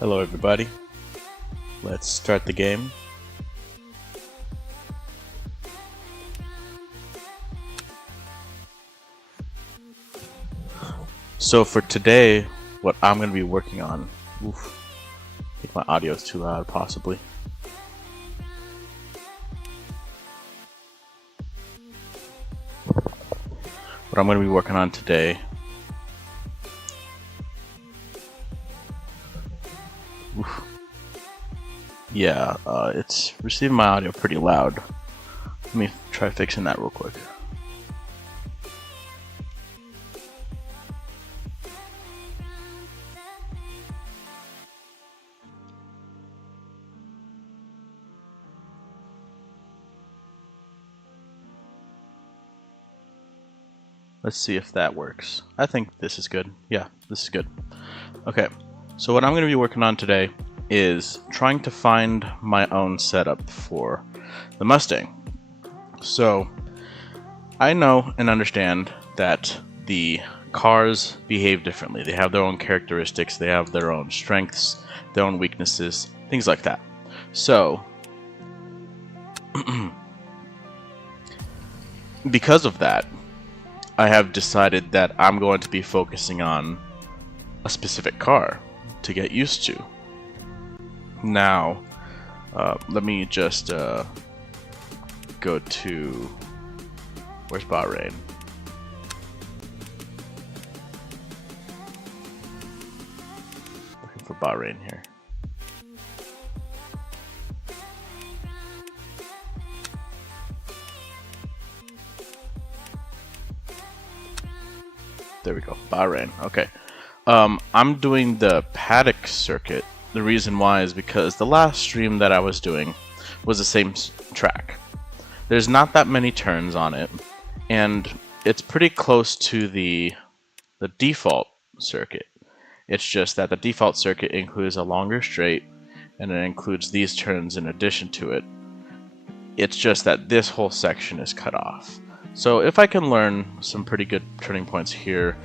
Hello everybody, let's start the game. So for today, what I'm going to be working on, I think my audio is too loud possibly. What I'm going to be working on today it's receiving my audio pretty loud. Let me try fixing that real quick. Let's see if that works. I think this is good. Yeah, this is good. Okay, so what I'm going to be working on today is trying to find my own setup for the Mustang. So I know and understand that the cars behave differently. They have their own characteristics, they have their own strengths, their own weaknesses, things like that. So because of that, I have decided that I'm going to be focusing on a specific car to get used to. Now, let me just go to, where's Bahrain? Looking for Bahrain here. There we go, Bahrain. Okay. I'm doing the paddock circuit. The reason why is because the last stream that I was doing was the same track. There's not that many turns on it, and it's pretty close to the default circuit. It's just that the default circuit includes a longer straight, and it includes these turns in addition to it. It's just that this whole section is cut off. So if I can learn some pretty good turning points here,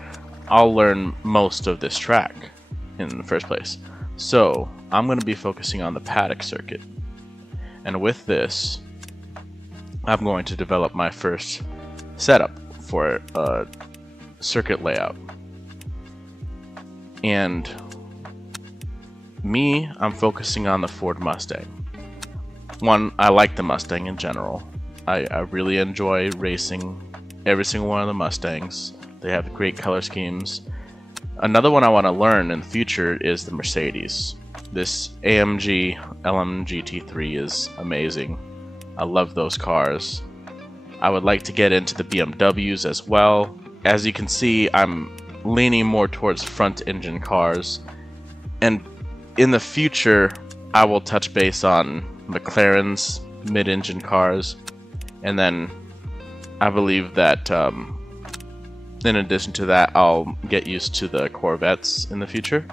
I'll learn most of this track in the first place. So I'm going to be focusing on the paddock circuit. And with this, I'm going to develop my first setup for a circuit layout. And I'm focusing on the Ford Mustang. One, I like the Mustang in general. I really enjoy racing every single one of the Mustangs. They have great color schemes. Another one I want to learn in the future is the Mercedes. This AMG LMGT3 is amazing. I love those cars. I would like to get into the BMWs as well. As you can see, I'm leaning more towards front engine cars. And in the future, I will touch base on McLaren's mid-engine cars. And then I believe that in addition to that, I'll get used to the Corvettes in the future.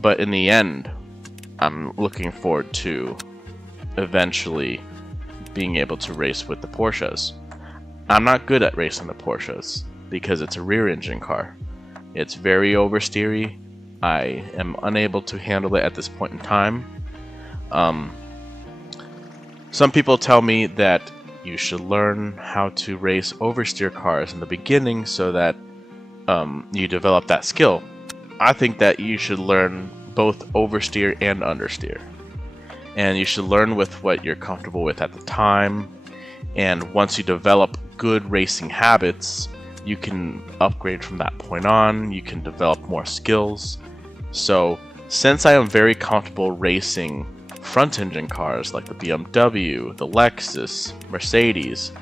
But in the end, I'm looking forward to eventually being able to race with the Porsches. I'm not good at racing the Porsches because it's a rear engine car. It's very oversteery. I am unable to handle it at this point in time. Some people tell me that you should learn how to race oversteer cars in the beginning so that you develop that skill. I think that you should learn both oversteer and understeer. And you should learn with what you're comfortable with at the time. And once you develop good racing habits, you can upgrade from that point on. You can develop more skills. So since I am very comfortable racing front engine cars like the BMW, the Lexus, Mercedes,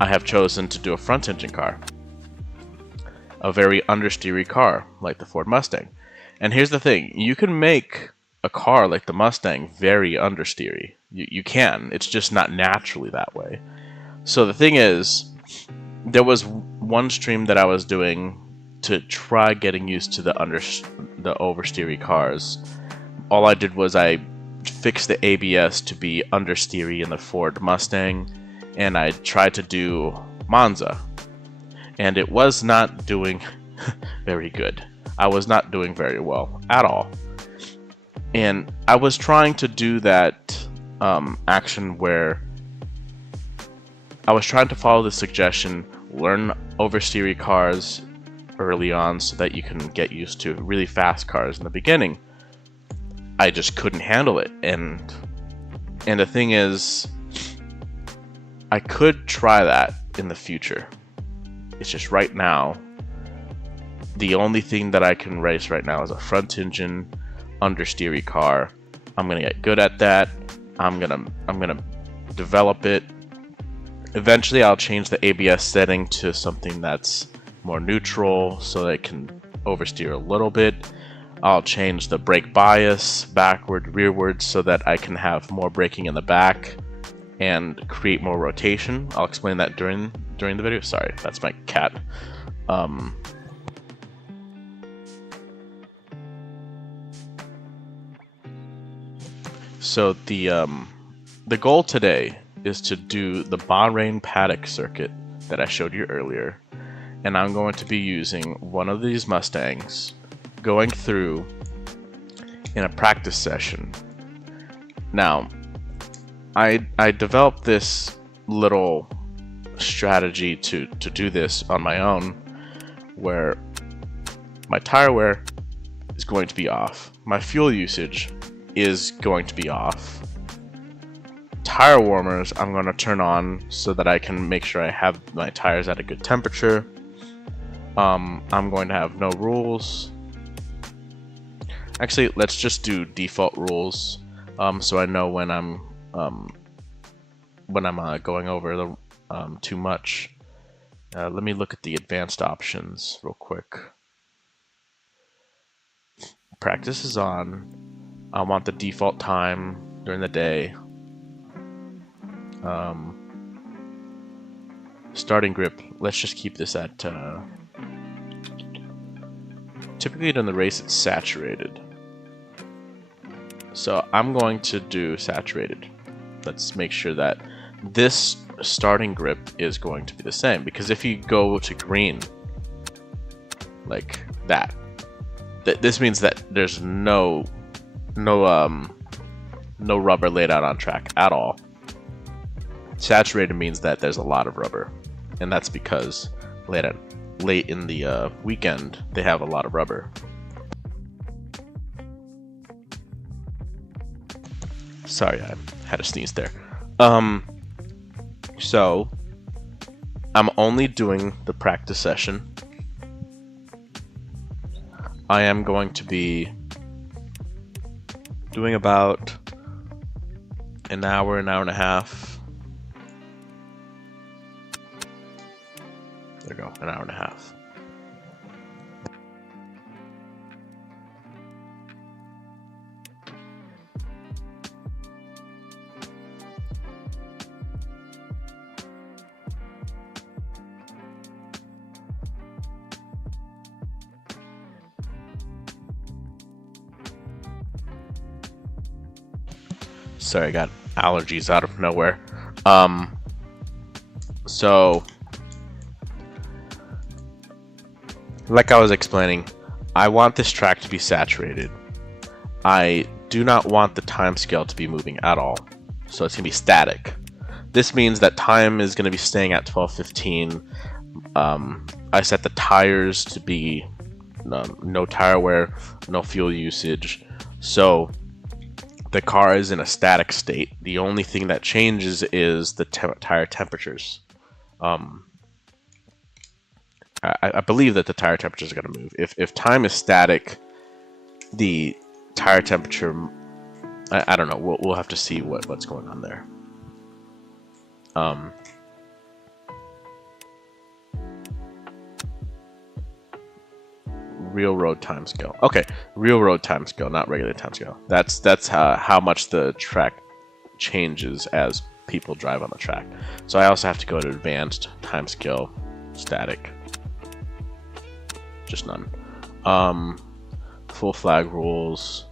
I have chosen to do a front engine car. A very understeery car like the Ford Mustang. And here's the thing, you can make a car like the Mustang very understeery. You can, it's just not naturally that way. So the thing is, there was one stream that I was doing to try getting used to the oversteery cars. All I did was I fix the ABS to be understeery in the Ford Mustang, and I tried to do Monza, and it was not doing very good. I was not doing very well at all. And I was trying to do that action where I was trying to follow the suggestion, learn oversteery cars early on so that you can get used to really fast cars in the beginning. I just couldn't handle it, and the thing is, I could try that in the future. It's just right now, the only thing that I can race right now is a front engine understeery car. I'm gonna get good at that. I'm gonna develop it. Eventually I'll change the ABS setting to something that's more neutral so that it can oversteer a little bit. I'll change the brake bias backward, rearward, so that I can have more braking in the back and create more rotation. I'll explain that during the video. Sorry, that's my cat. So the goal today is to do the Bahrain paddock circuit that I showed you earlier, and I'm going to be using one of these Mustangs, going through in a practice session. Now, I developed this little strategy to do this on my own, where my tire wear is going to be off, my fuel usage is going to be off, tire warmers I'm going to turn on so that I can make sure I have my tires at a good temperature. I'm going to have no rules. Actually, let's just do default rules, so I know when I'm going over the too much. Let me look at the advanced options real quick. Practice is on. I want the default time during the day. Starting grip, let's just keep this at typically during the race it's saturated, so I'm going to do saturated. Let's make sure that this starting grip is going to be the same, because if you go to green like that, this means that there's no rubber laid out on track at all. Saturated means that there's a lot of rubber, and that's because late in the weekend they have a lot of rubber. Sorry, I had a sneeze there. So I'm only doing the practice session. I am going to be doing about an hour and a half. There we go, an hour and a half. Sorry, I got allergies out of nowhere. So like I was explaining, I want this track to be saturated. I do not want the time scale to be moving at all, so it's gonna be static. This means that time is gonna be staying at 12:15. I set the tires to be no tire wear, no fuel usage, so the car is in a static state. The only thing that changes is the tire temperatures. I believe that the tire temperatures are going to move. If time is static, the tire temperature, I don't know. We'll have to see what's going on there. Real road time scale. Okay, real road time scale, not regular time scale. That's how much the track changes as people drive on the track. So I also have to go to advanced time scale, static. Just none. Full flag rules,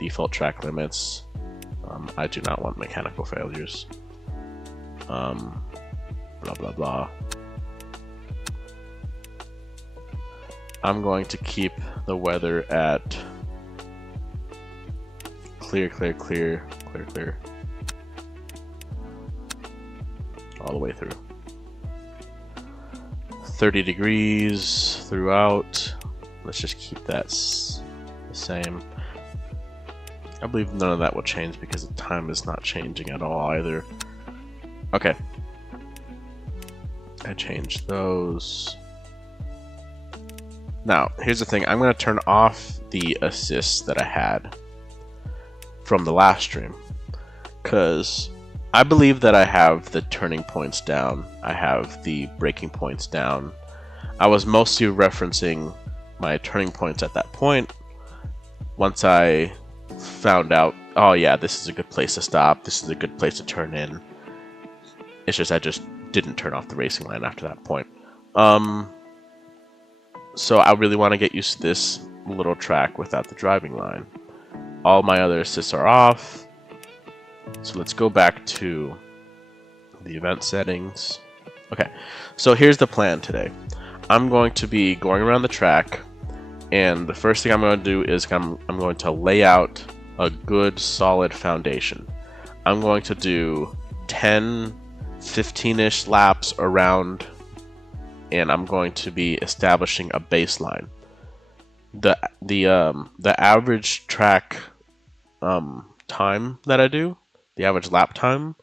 default track limits. I do not want mechanical failures. Blah blah blah. I'm going to keep the weather at clear, clear, clear, clear, clear. All the way through. 30 degrees throughout. Let's just keep that the same. I believe none of that will change because the time is not changing at all either. Okay. I changed those. Now, here's the thing. I'm going to turn off the assists that I had from the last stream, because I believe that I have the turning points down. I have the braking points down. I was mostly referencing my turning points at that point. Once I found out, oh yeah, this is a good place to stop, this is a good place to turn in. It's just I just didn't turn off the racing line after that point. So I really want to get used to this little track without the driving line. All my other assists are off. So let's go back to the event settings. Okay, so here's the plan today. I'm going to be going around the track, and the first thing I'm going to do is I'm going to lay out a good solid foundation. I'm going to do 10, 15-ish laps around, and I'm going to be establishing a baseline. The average track time that I do, the average lap time,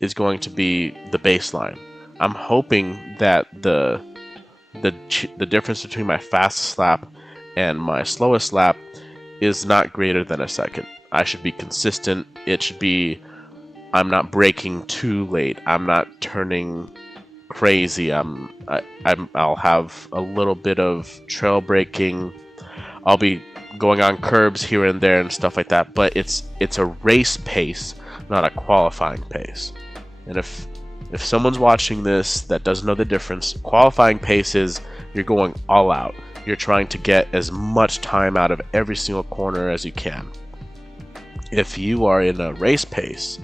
is going to be the baseline. I'm hoping that the difference between my fastest lap and my slowest lap is not greater than a second. I should be consistent. It should be, I'm not braking too late. I'm not turning crazy. I'll have a little bit of trail braking. I'll be going on curbs here and there and stuff like that. But it's a race pace, not a qualifying pace. And if someone's watching this that doesn't know the difference, qualifying pace is you're going all out. You're trying to get as much time out of every single corner as you can. If you are in a race pace,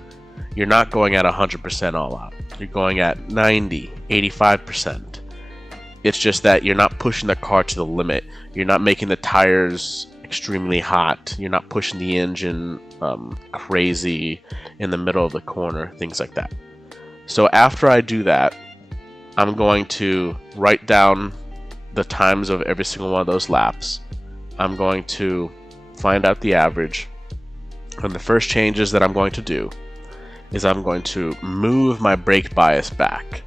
you're not going at 100% all out. You're going at 90, 85%. It's just that you're not pushing the car to the limit. You're not making the tires extremely hot. You're not pushing the engine crazy in the middle of the corner, things like that. So after I do that, I'm going to write down the times of every single one of those laps. I'm going to find out the average. And the first changes that I'm going to do is I'm going to move my brake bias back.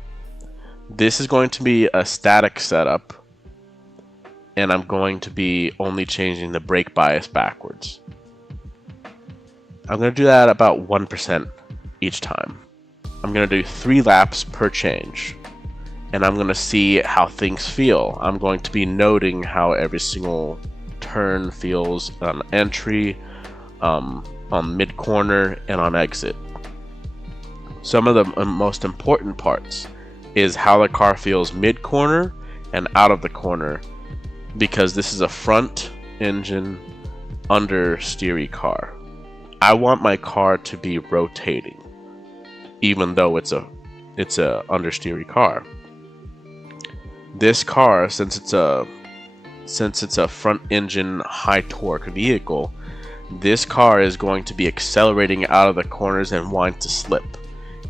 This is going to be a static setup, and I'm going to be only changing the brake bias backwards. I'm going to do that about 1% each time. I'm going to do 3 laps per change, and I'm going to see how things feel. I'm going to be noting how every single turn feels on entry, on mid-corner, and on exit. Some of the most important parts is how the car feels mid-corner and out of the corner, because this is a front engine understeery car. I want my car to be rotating, even though it's a understeery car. This car, since it's a front engine high torque vehicle, this car is going to be accelerating out of the corners and wanting to slip.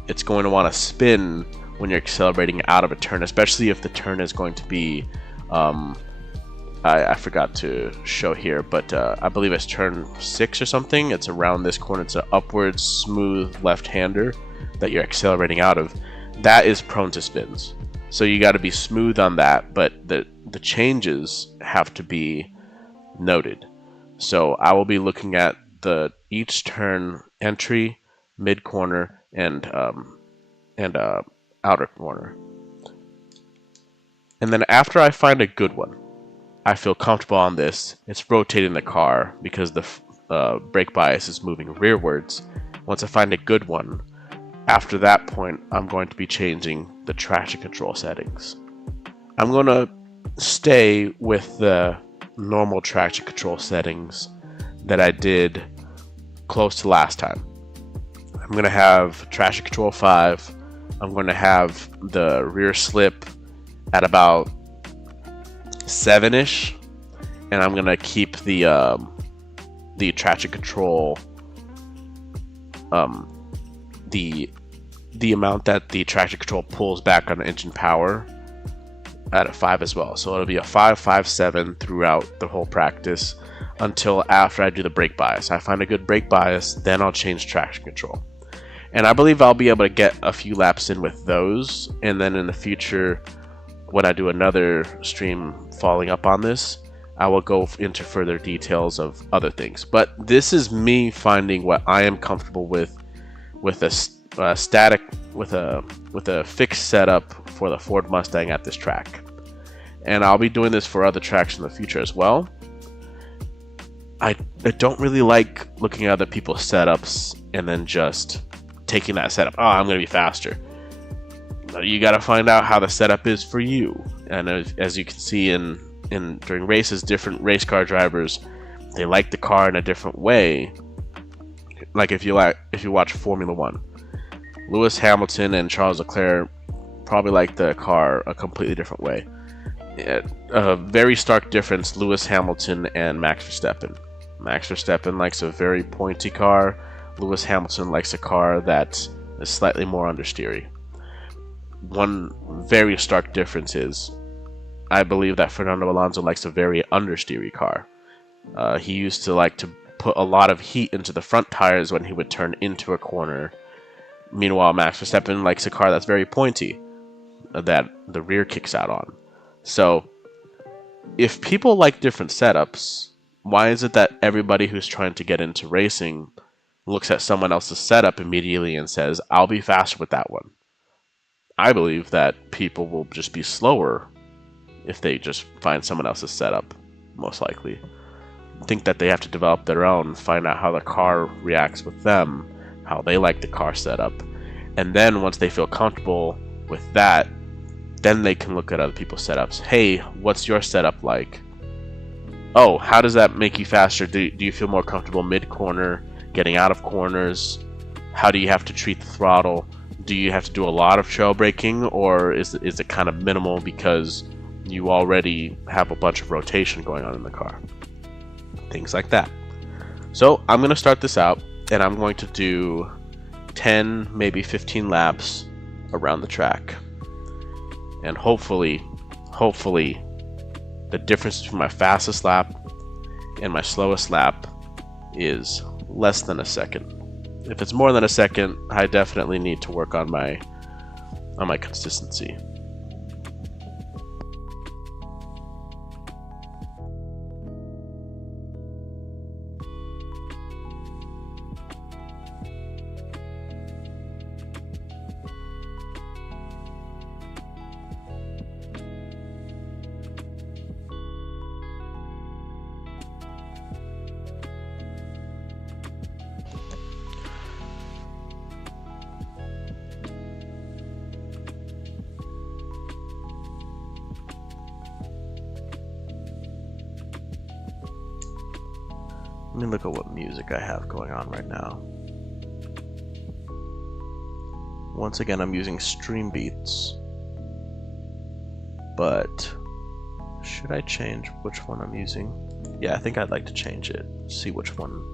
It's going to want to spin when you're accelerating out of a turn, especially if the turn is going to be I forgot to show here, but I believe it's turn 6 or something. It's around this corner. It's an upwards smooth left-hander that you're accelerating out of. That is prone to spins, so you got to be smooth on that, but the changes have to be noted. So I will be looking at each turn entry, mid corner, and outer corner. And then after I find a good one, I feel comfortable on this. It's rotating the car because the brake bias is moving rearwards. Once I find a good one, after that point, I'm going to be changing the traction control settings. I'm going to stay with the normal traction control settings that I did close to last time. I'm going to have traction control 5. I'm going to have the rear slip at about 7-ish, and I'm going to keep the traction control the amount that the traction control pulls back on the engine power at a 5 as well. So it'll be a 5, 5, 7 throughout the whole practice until after I do the brake bias. I find a good brake bias, then I'll change traction control. And I believe I'll be able to get a few laps in with those, and then in the future, when I do another stream following up on this, I will go into further details of other things. But this is me finding what I am comfortable with a static, with a fixed setup for the Ford Mustang at this track. And I'll be doing this for other tracks in the future as well. I don't really like looking at other people's setups and then just taking that setup. Oh, I'm going to be faster. You got to find out how the setup is for you. And as you can see during races, different race car drivers, they like the car in a different way. Like if you watch Formula One, Lewis Hamilton and Charles Leclerc probably like the car a completely different way. A very stark difference: Lewis Hamilton and Max Verstappen. Max Verstappen likes a very pointy car. Lewis Hamilton likes a car that is slightly more understeery. One very stark difference is, I believe that Fernando Alonso likes a very understeery car. He used to like to put a lot of heat into the front tires when he would turn into a corner. Meanwhile, Max Verstappen likes a car that's very pointy, that the rear kicks out on. So, if people like different setups, why is it that everybody who's trying to get into racing looks at someone else's setup immediately and says, I'll be faster with that one? I believe that people will just be slower if they just find someone else's setup, most likely. Think that they have to develop their own, find out how the car reacts with them, how they like the car setup, and then once they feel comfortable with that, then they can look at other people's setups. Hey, what's your setup like? Oh, how does that make you faster? Do you feel more comfortable mid-corner, getting out of corners? How do you have to treat the throttle? Do you have to do a lot of trail braking, or is it kind of minimal because you already have a bunch of rotation going on in the car? Things like that. So I'm going to start this out, and I'm going to do 10, maybe 15 laps around the track. And hopefully, the difference between my fastest lap and my slowest lap is less than a second. If it's more than a second, I definitely need to work on my consistency. Let me look at what music I have going on right now. Once again, I'm using Stream Beats, but should I change which one I'm using? Yeah, I think I'd like to change it. See which one.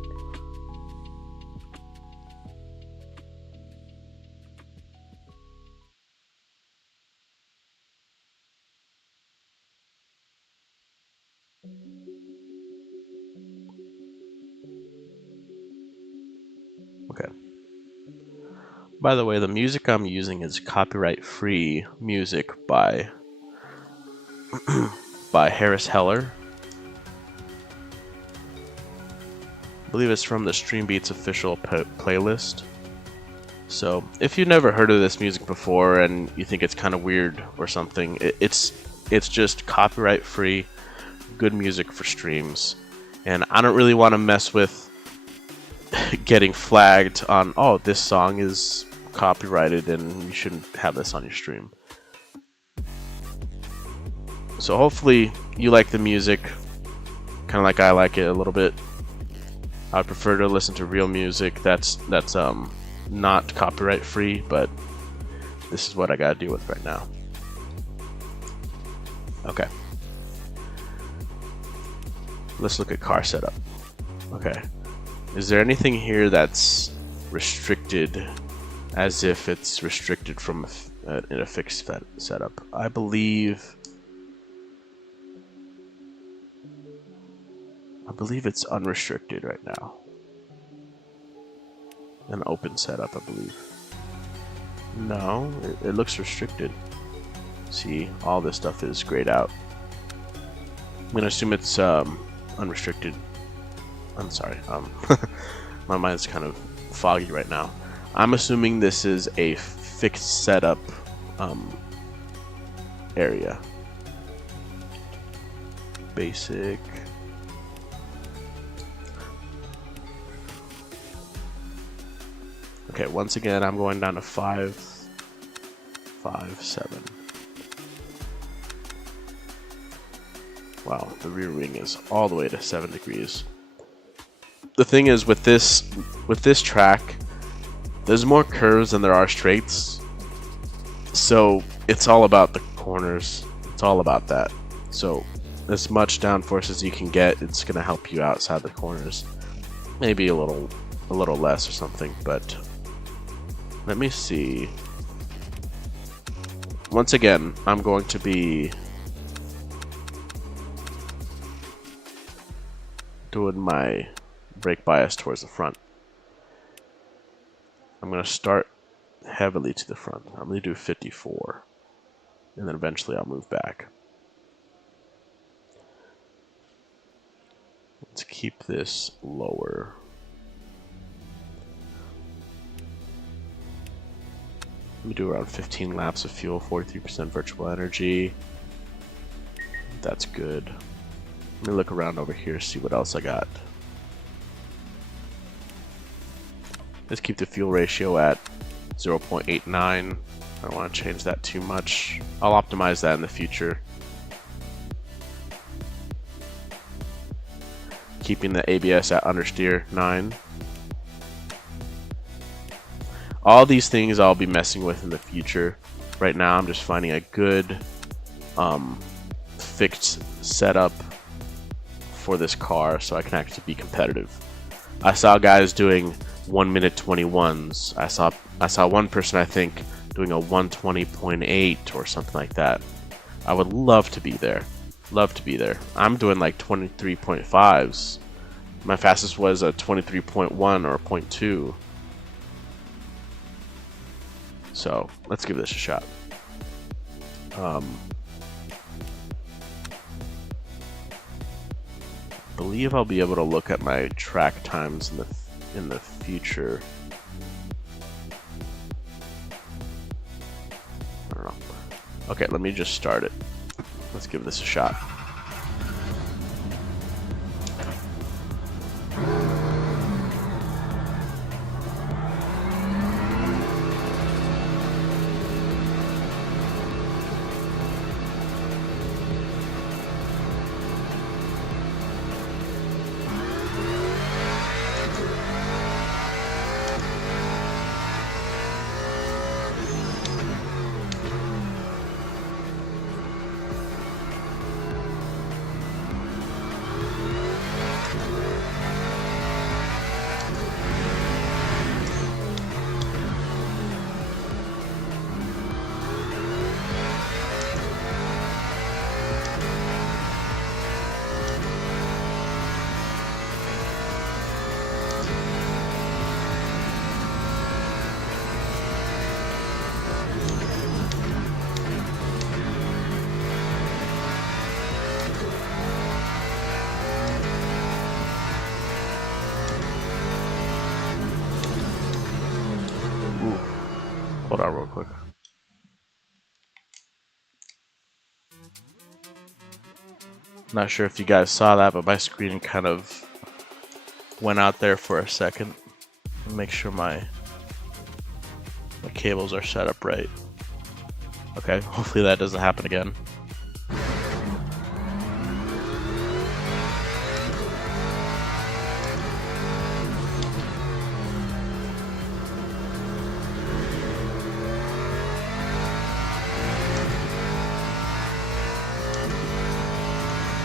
Okay. By the way, the music I'm using is copyright-free music by Harris Heller. I believe it's from the Stream Beats official playlist. So, if you've never heard of this music before and you think it's kind of weird or something, it's just copyright-free, good music for streams. And I don't really want to mess with getting flagged on, oh, this song is copyrighted and you shouldn't have this on your stream. So hopefully you like the music, kind of like I like it a little bit. I'd prefer to listen to real music that's not copyright free, but this is what I gotta deal with right now. Okay. Let's look at car setup. Okay. Is there anything here that's restricted as if it's restricted from in a fixed setup. I believe it's unrestricted right now. An open setup, I believe. No, it looks restricted. See, all this stuff is grayed out. I'm gonna assume it's unrestricted. I'm sorry. My mind's kind of foggy right now. I'm assuming this is a fixed setup area. Basic. Okay, once again, I'm going down to 5, 5, 7. Wow, the rear wing is all the way to 7 degrees. The thing is, with this track, there's more curves than there are straights. So it's all about the corners. It's all about that. So as much downforce as you can get, it's gonna help you outside the corners. Maybe a little less or something, but let me see. Once again, I'm going to be doing my brake bias towards the front. I'm going to start heavily to the front. I'm going to do 54, and then eventually I'll move back. Let's keep this lower. Let me do around 15 laps of fuel, 43% virtual energy. That's good. Let me look around over here, see what else I got. Let's keep the fuel ratio at 0.89. I don't want to change that too much. I'll optimize that in the future. Keeping the ABS at understeer 9. All these things I'll be messing with in the future. Right now I'm just finding a good fixed setup for this car so I can actually be competitive. I saw guys doing 1-minute 21s. I saw one person, I think, doing a 120.8 or something like that. I would love to be there. Love to be there. I'm doing like 23.5s. My fastest was a 23.1 or 0.2. So let's give this a shot. I believe I'll be able to look at my track times in the future. I don't know. Okay, let me just start it. Let's give this a shot. Hold on real quick. Not sure if you guys saw that, but my screen kind of went out there for a second. Make sure my cables are set up right. Okay, hopefully that doesn't happen again.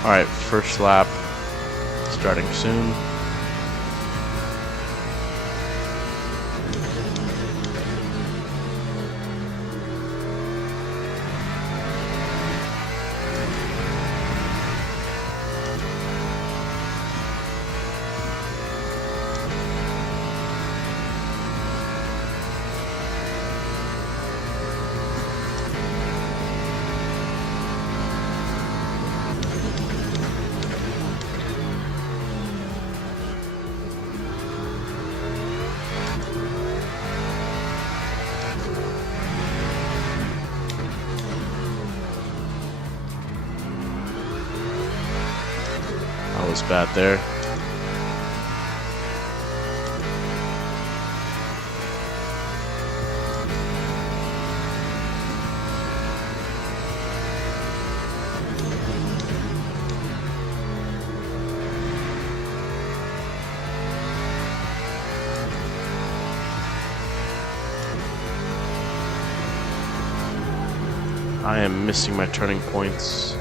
Alright, first lap starting soon. was bad there. I am missing my turning points.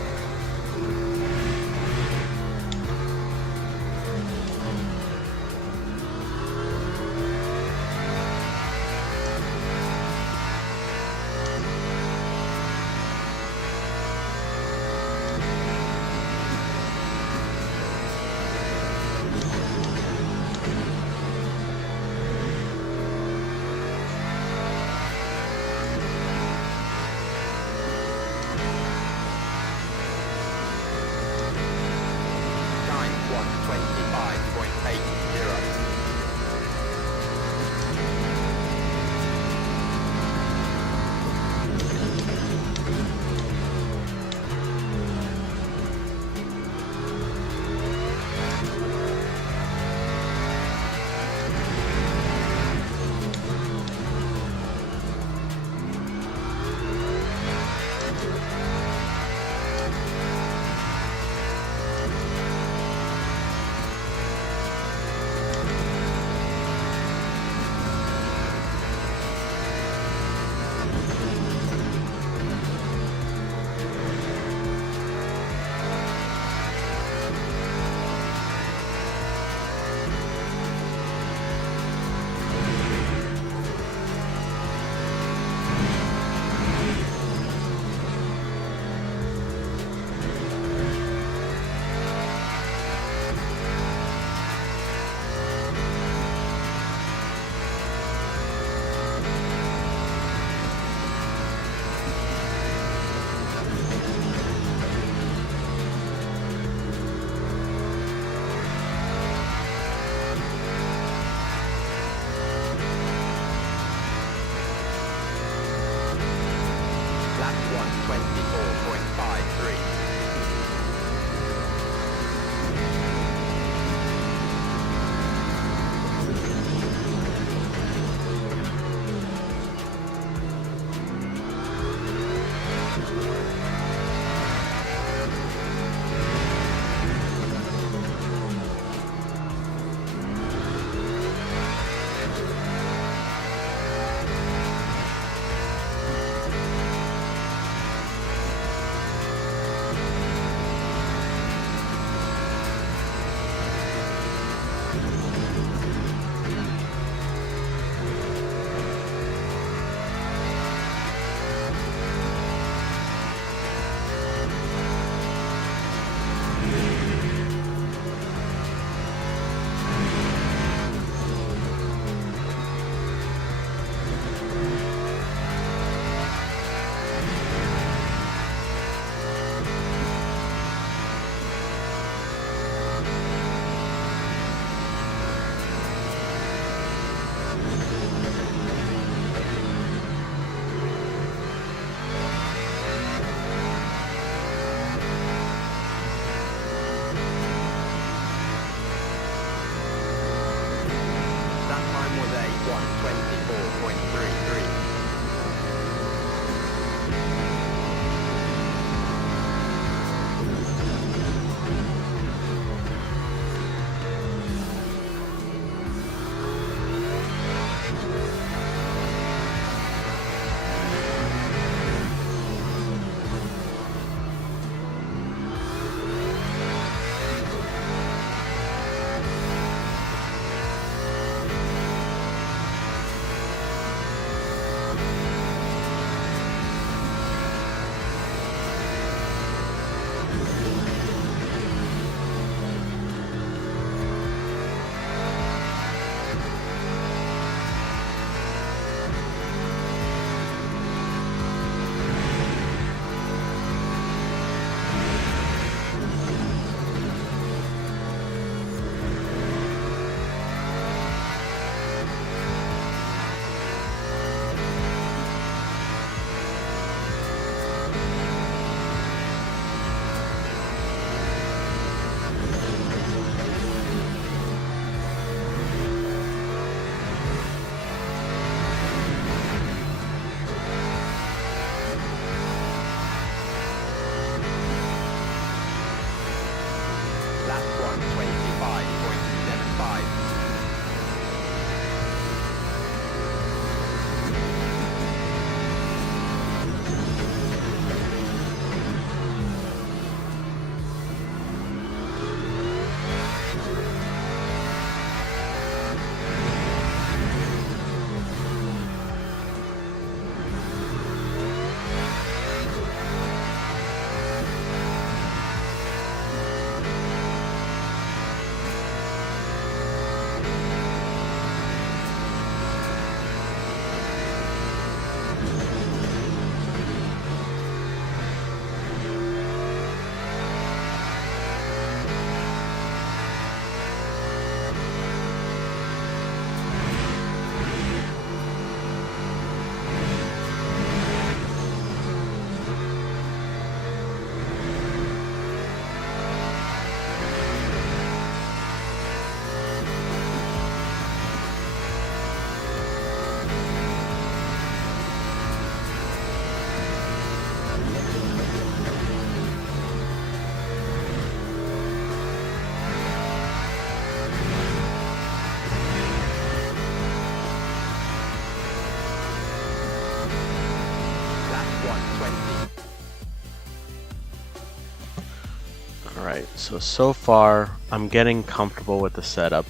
Alright, so far I'm getting comfortable with the setup.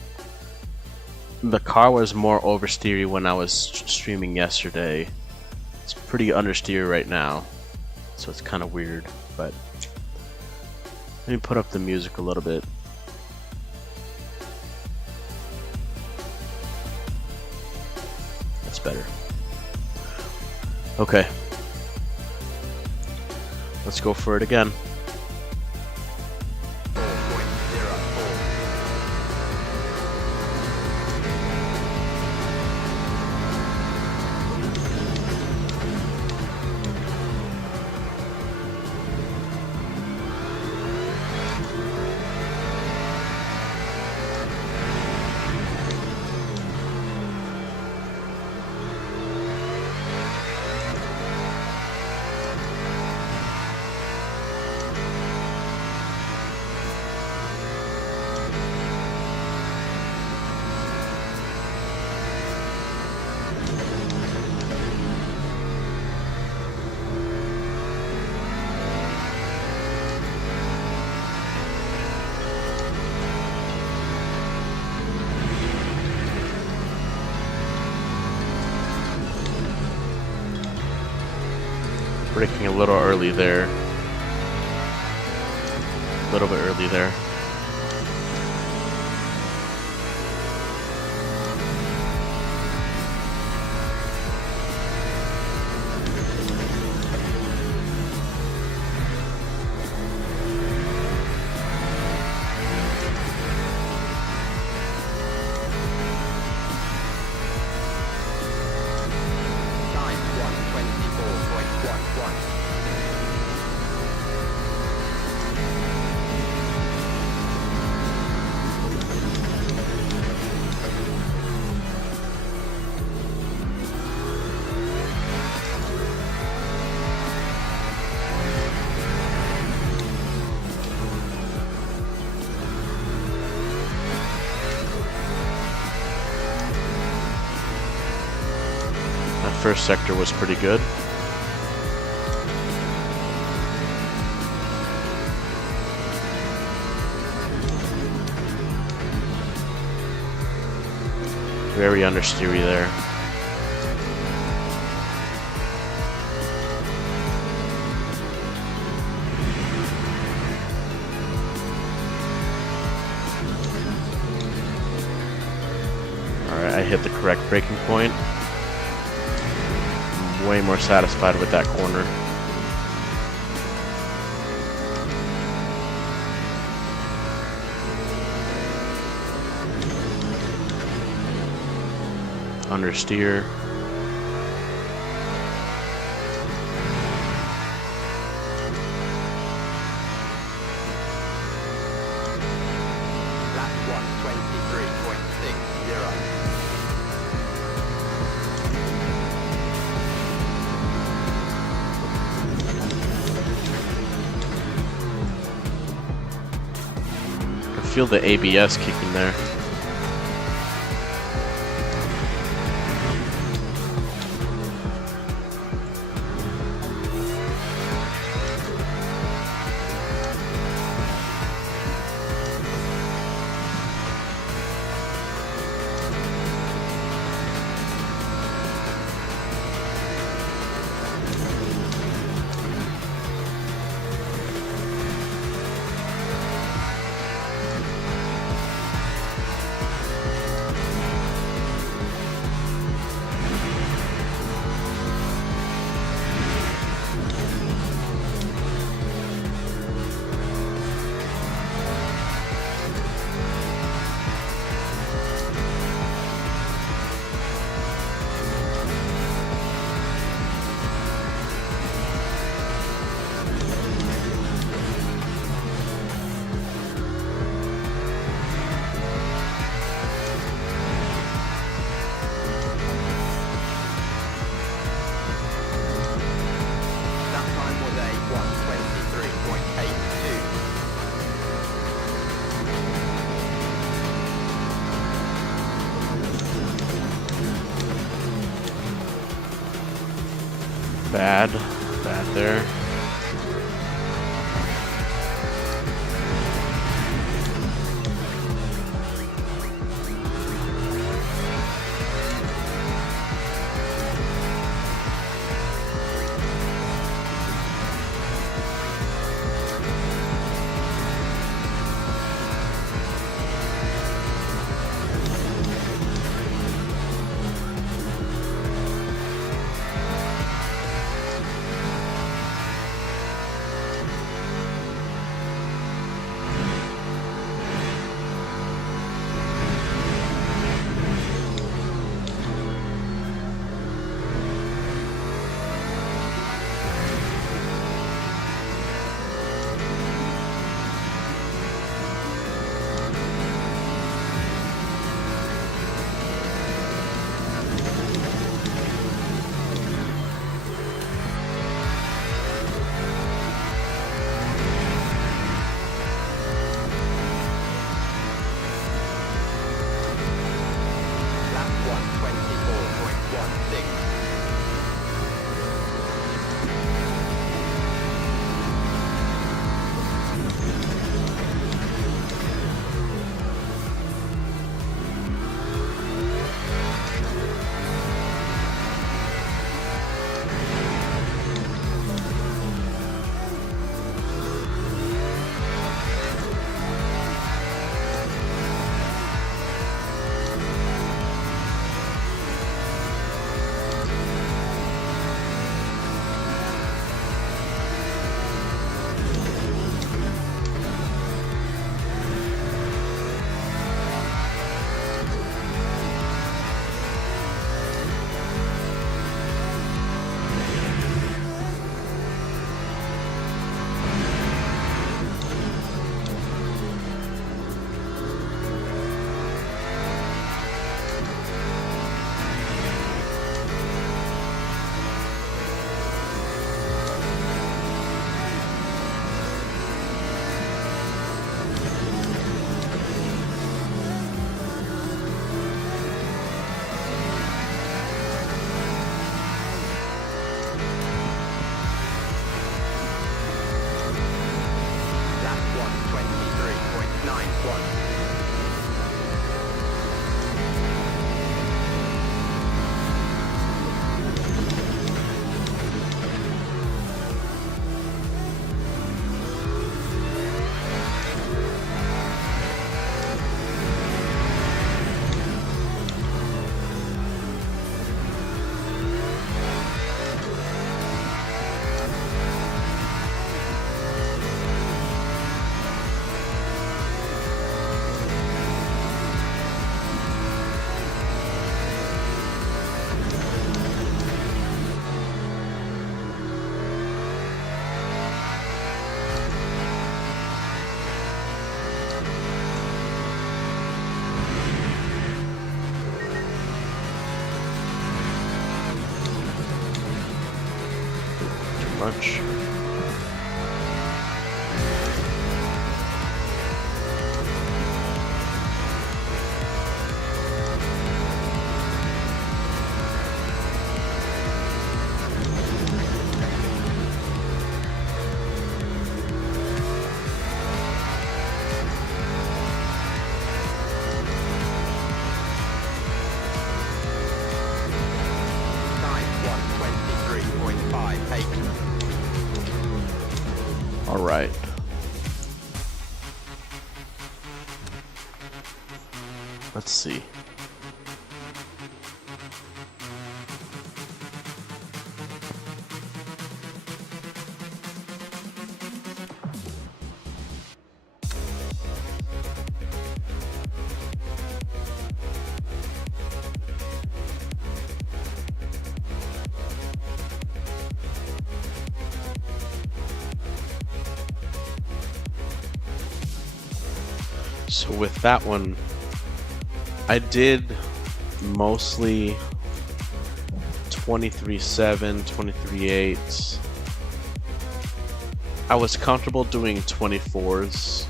The car was more oversteery when I was streaming yesterday. It's pretty understeer right now, so it's kind of weird, but let me put up the music a little bit. That's better. Okay. Let's go for it again. Braking a little early there. A little bit early there. First sector was pretty good. Very understeery there. Alright, I hit the correct braking point. Way more satisfied with that corner. Understeer. Lap 123.60. Feel the ABS kicking there. Bad there. Much. All right. Let's see. So with that one, I did mostly 23.7, 23.8. I was comfortable doing 24s.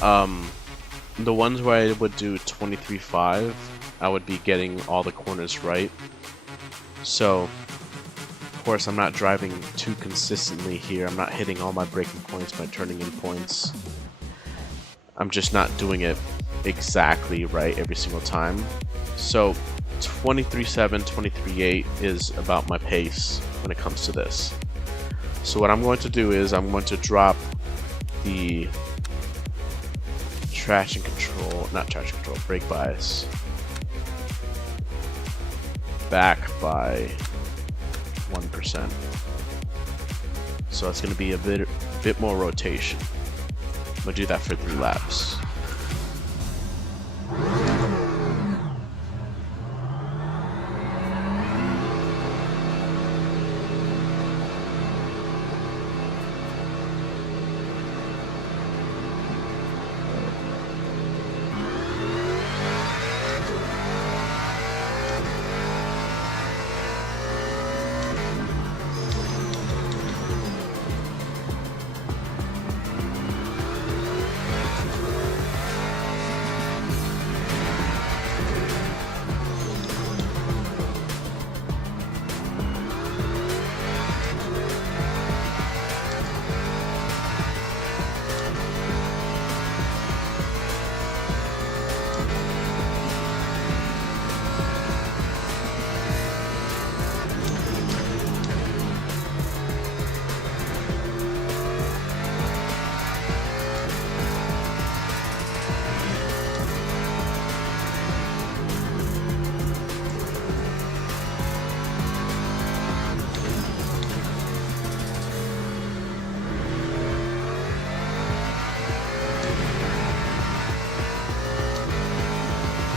The ones where I would do 23.5, I would be getting all the corners right. So, of course, I'm not driving too consistently here. I'm not hitting all my braking points, my turning in points. I'm just not doing it exactly right every single time. So 23.7, 23.8 is about my pace when it comes to this. So what I'm going to do is I'm going to drop the brake bias back by 1%. So it's going to be a bit more rotation. I'm gonna do that for 3 laps.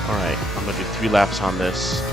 Alright, I'm gonna do 3 laps on this.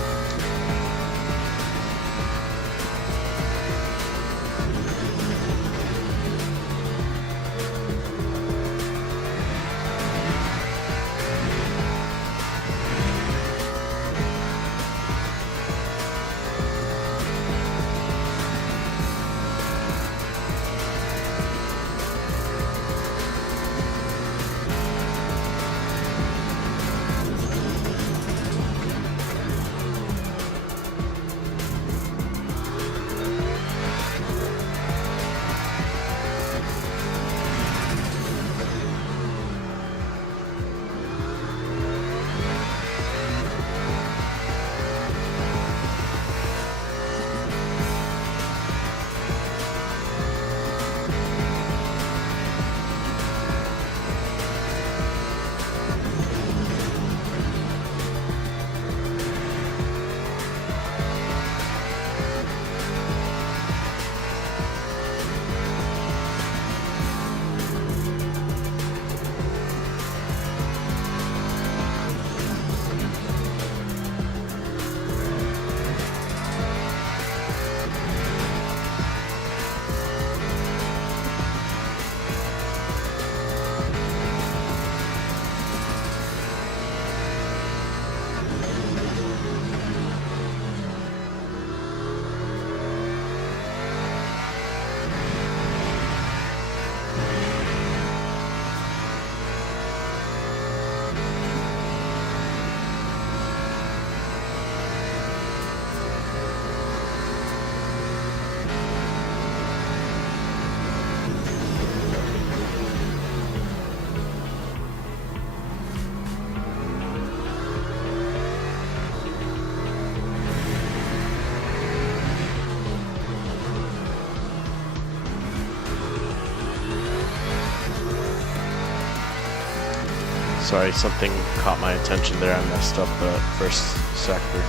Sorry, something caught my attention there. I messed up the first sector.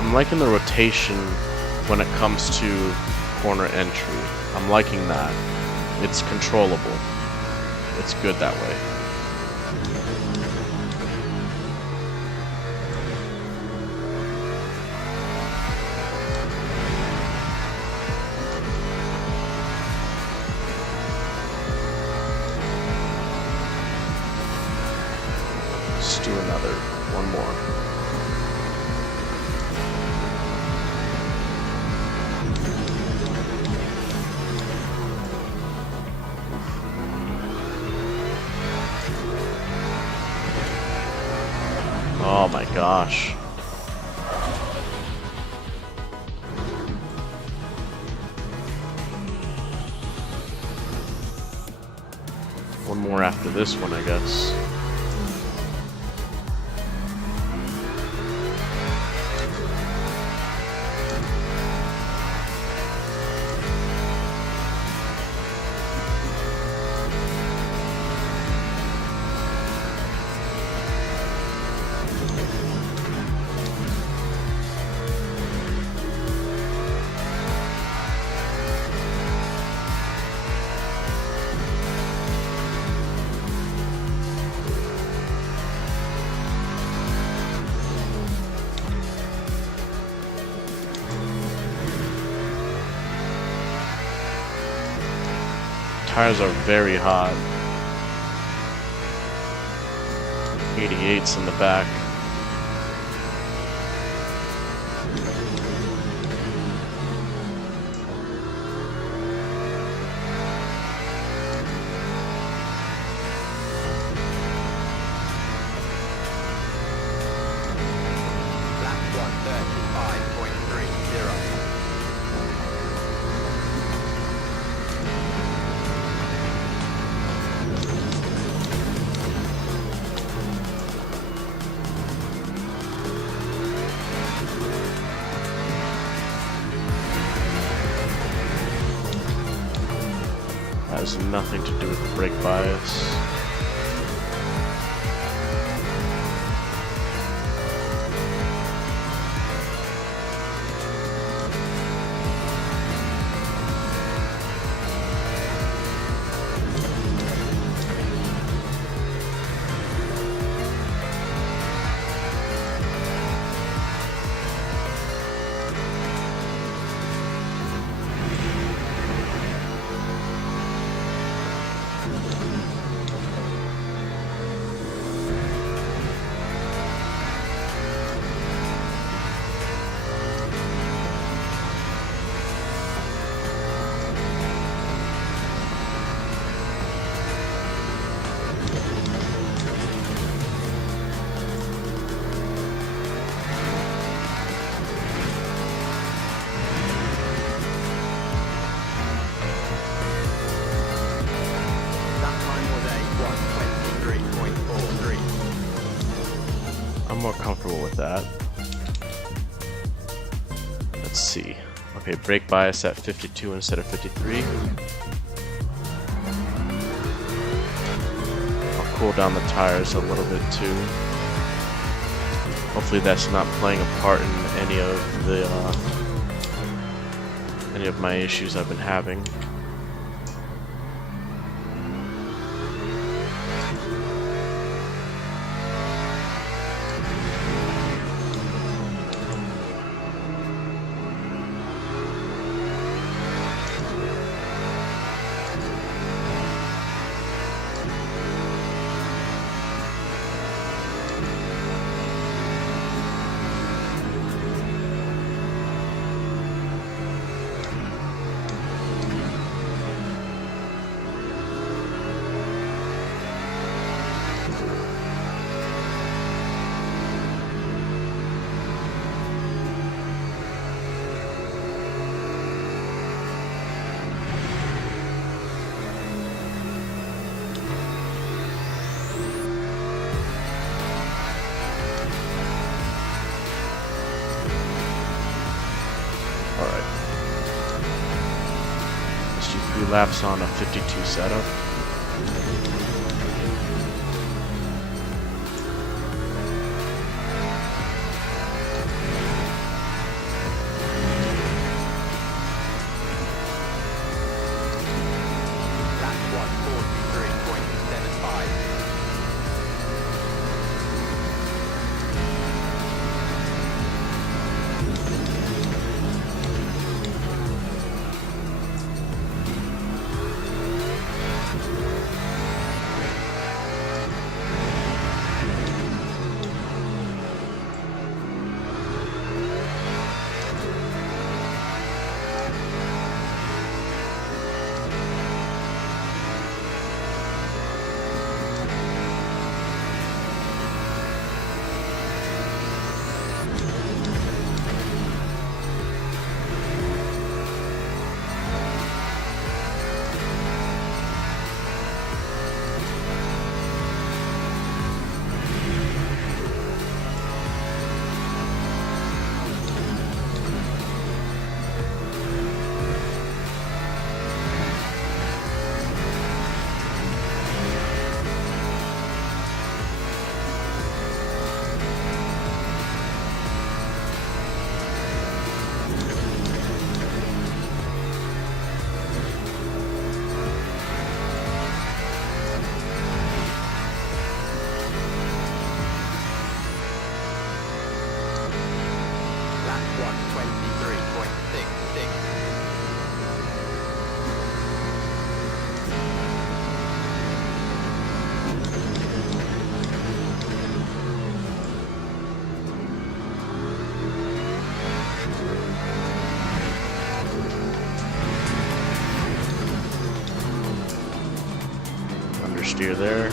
I'm liking the rotation when it comes to corner entry. I'm liking that. It's controllable. It's good that way. Let's do another. One more. Oh my gosh. One more after this one, I guess. Tires are very hot. 88's in the back. Lap 135.30. Has nothing to do with the brake bias. I'm more comfortable with that. Let's see. Okay, brake bias at 52 instead of 53. I'll cool down the tires a little bit too. Hopefully that's not playing a part in any of my issues I've been having. laps on a 52 setup. Understeer there.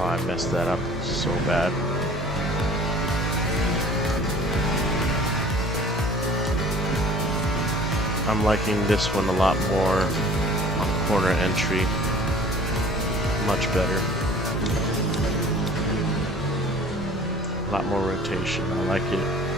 Oh, I messed that up so bad. I'm liking this one a lot more on corner entry. Much better. A lot more rotation. I like it.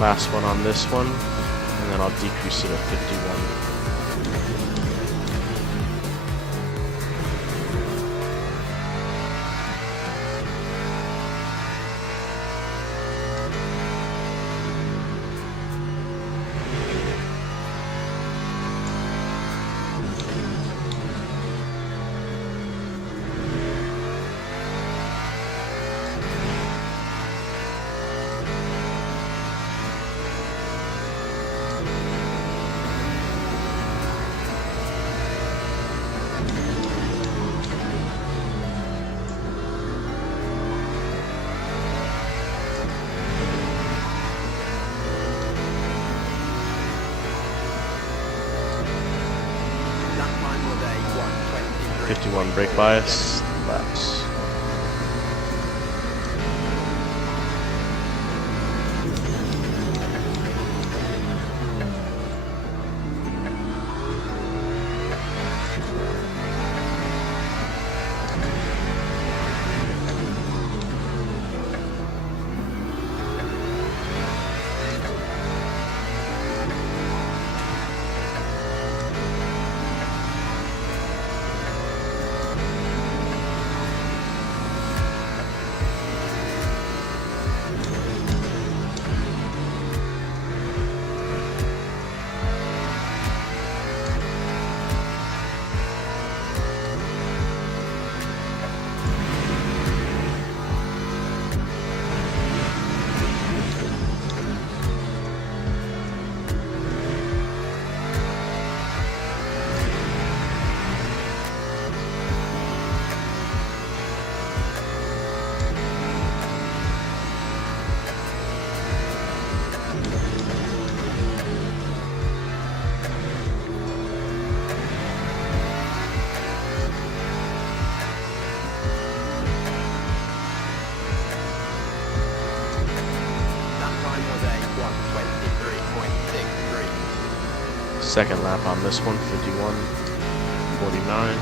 Last one on this one, and then I'll decrease it at 51. One brake bias laps. Second lap on this one, 51.49.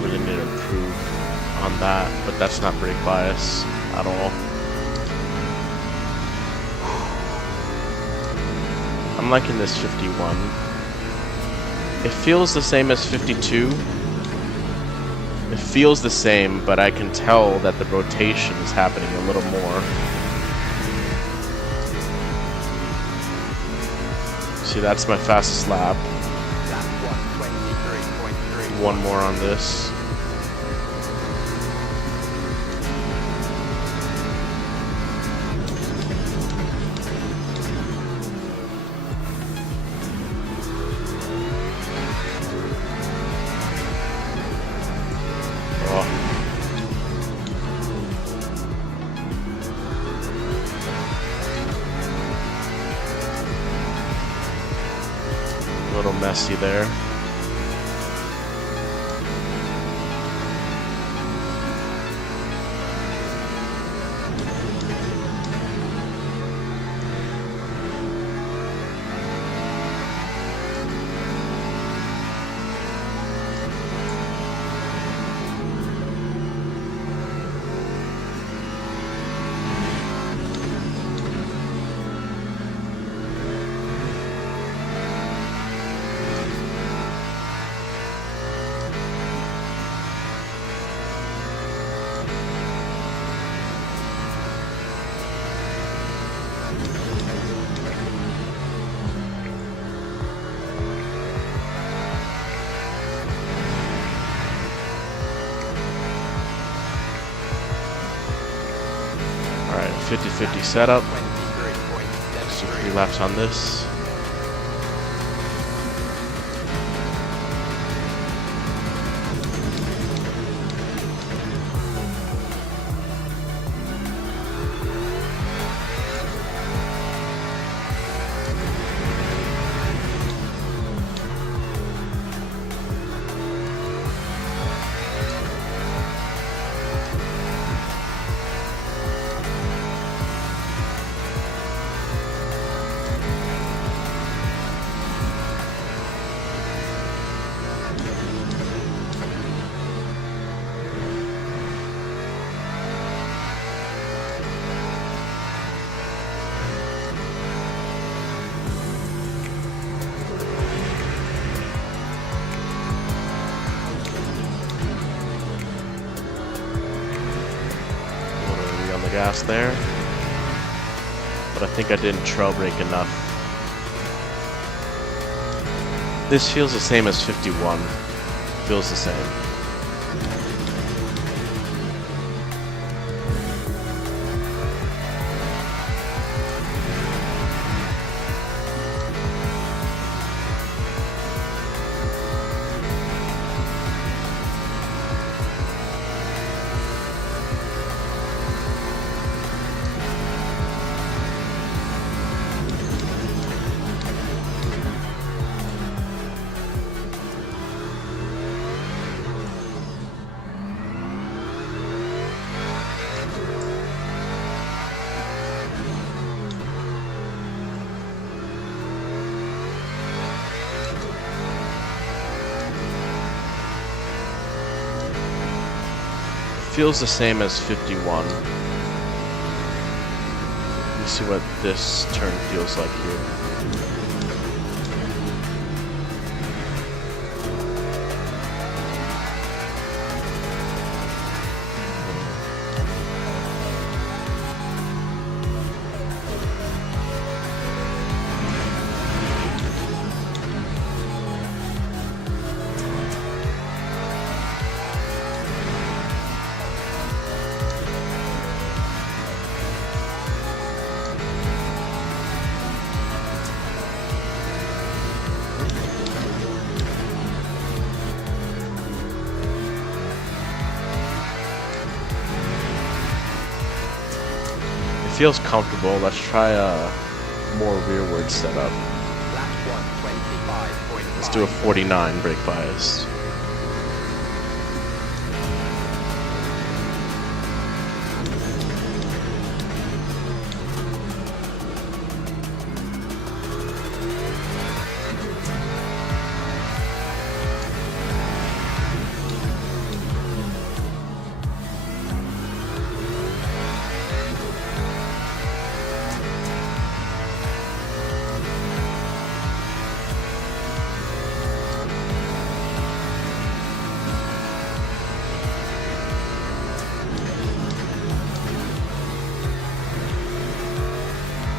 Really need to improve on that, but that's not brake bias at all. I'm liking this 51. It feels the same as 52. It feels the same, but I can tell that the rotation is happening a little more. See, that's my fastest lap. One more on this. A little messy there. Alright, 50-50 setup. So 3 laps on this. Gas there, but I think I didn't trail brake enough. This feels the same as 51. Feels the same. Feels the same as 51. Let's see what this turn feels like here. feels comfortable. Let's try a more rearward setup. Let's do a 49 brake bias.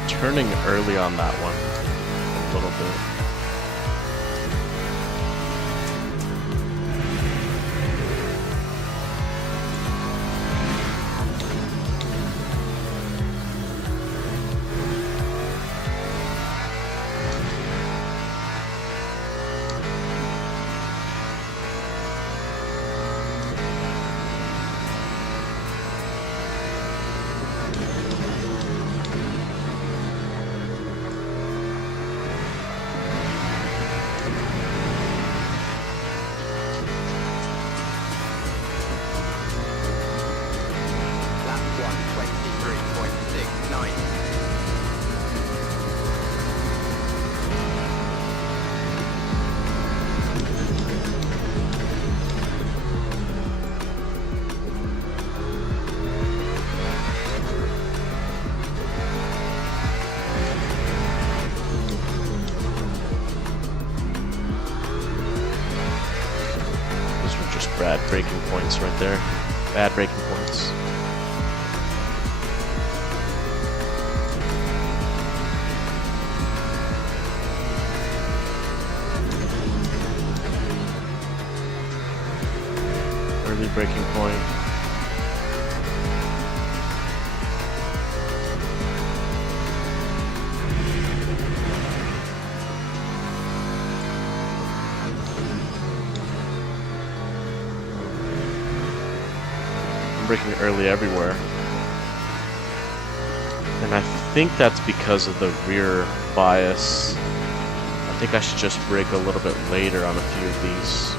Turning early on that one a little bit. Bad braking points right there. Bad braking points. Early braking point. Braking early everywhere, and I think that's because of the rear bias. I think I should just brake a little bit later on a few of these.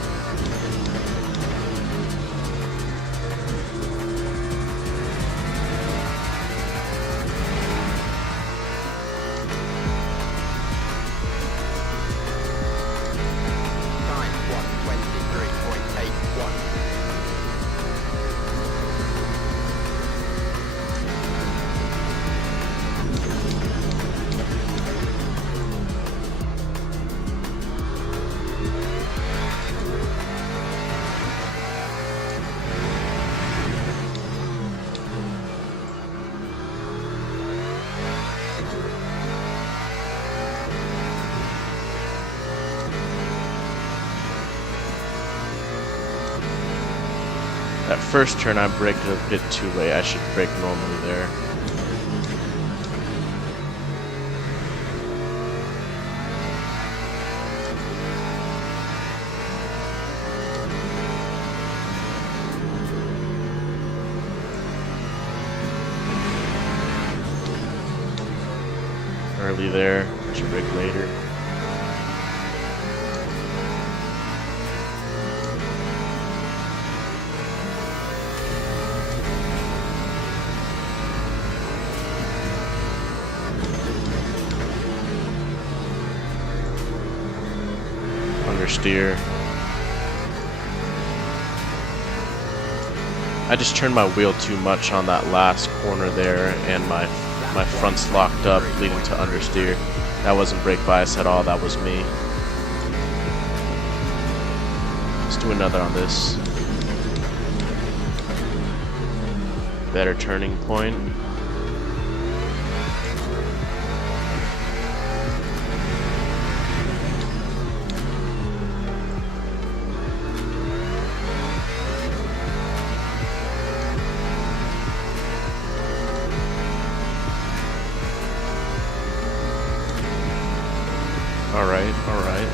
That first turn I braked a bit too late. I should brake normally there. Early there. I should brake later. Understeer. I just turned my wheel too much on that last corner there, and my front's locked up, leading to understeer. That wasn't brake bias at all, that was me. Let's do another on this. Better turning point. Alright, alright.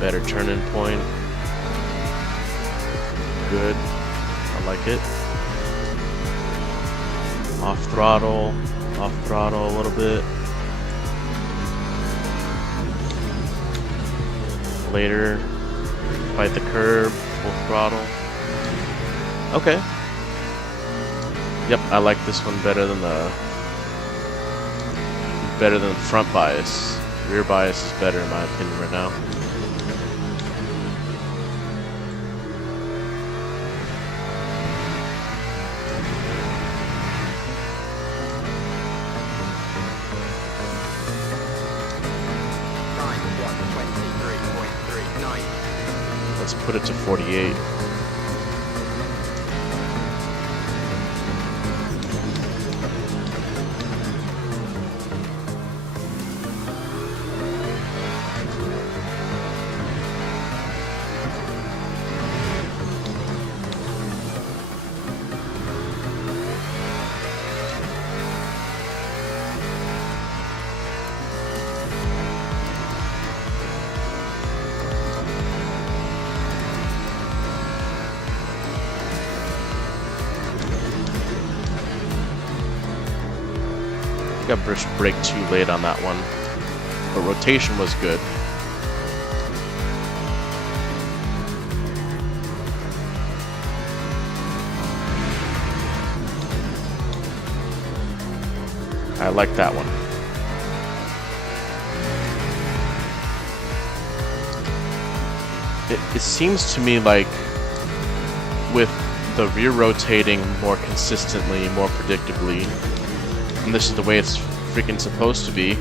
Better turning point. Good. I like it. Off throttle a little bit. Later, fight the curb, full throttle. Okay. Yep, I like this one better than front bias. Rear bias is better in my opinion right now. Let's put it to 48. I braked too late on that one, but rotation was good. I like that one. It seems to me like with the rear rotating more consistently, more predictably, and this is the way it's freaking supposed to be,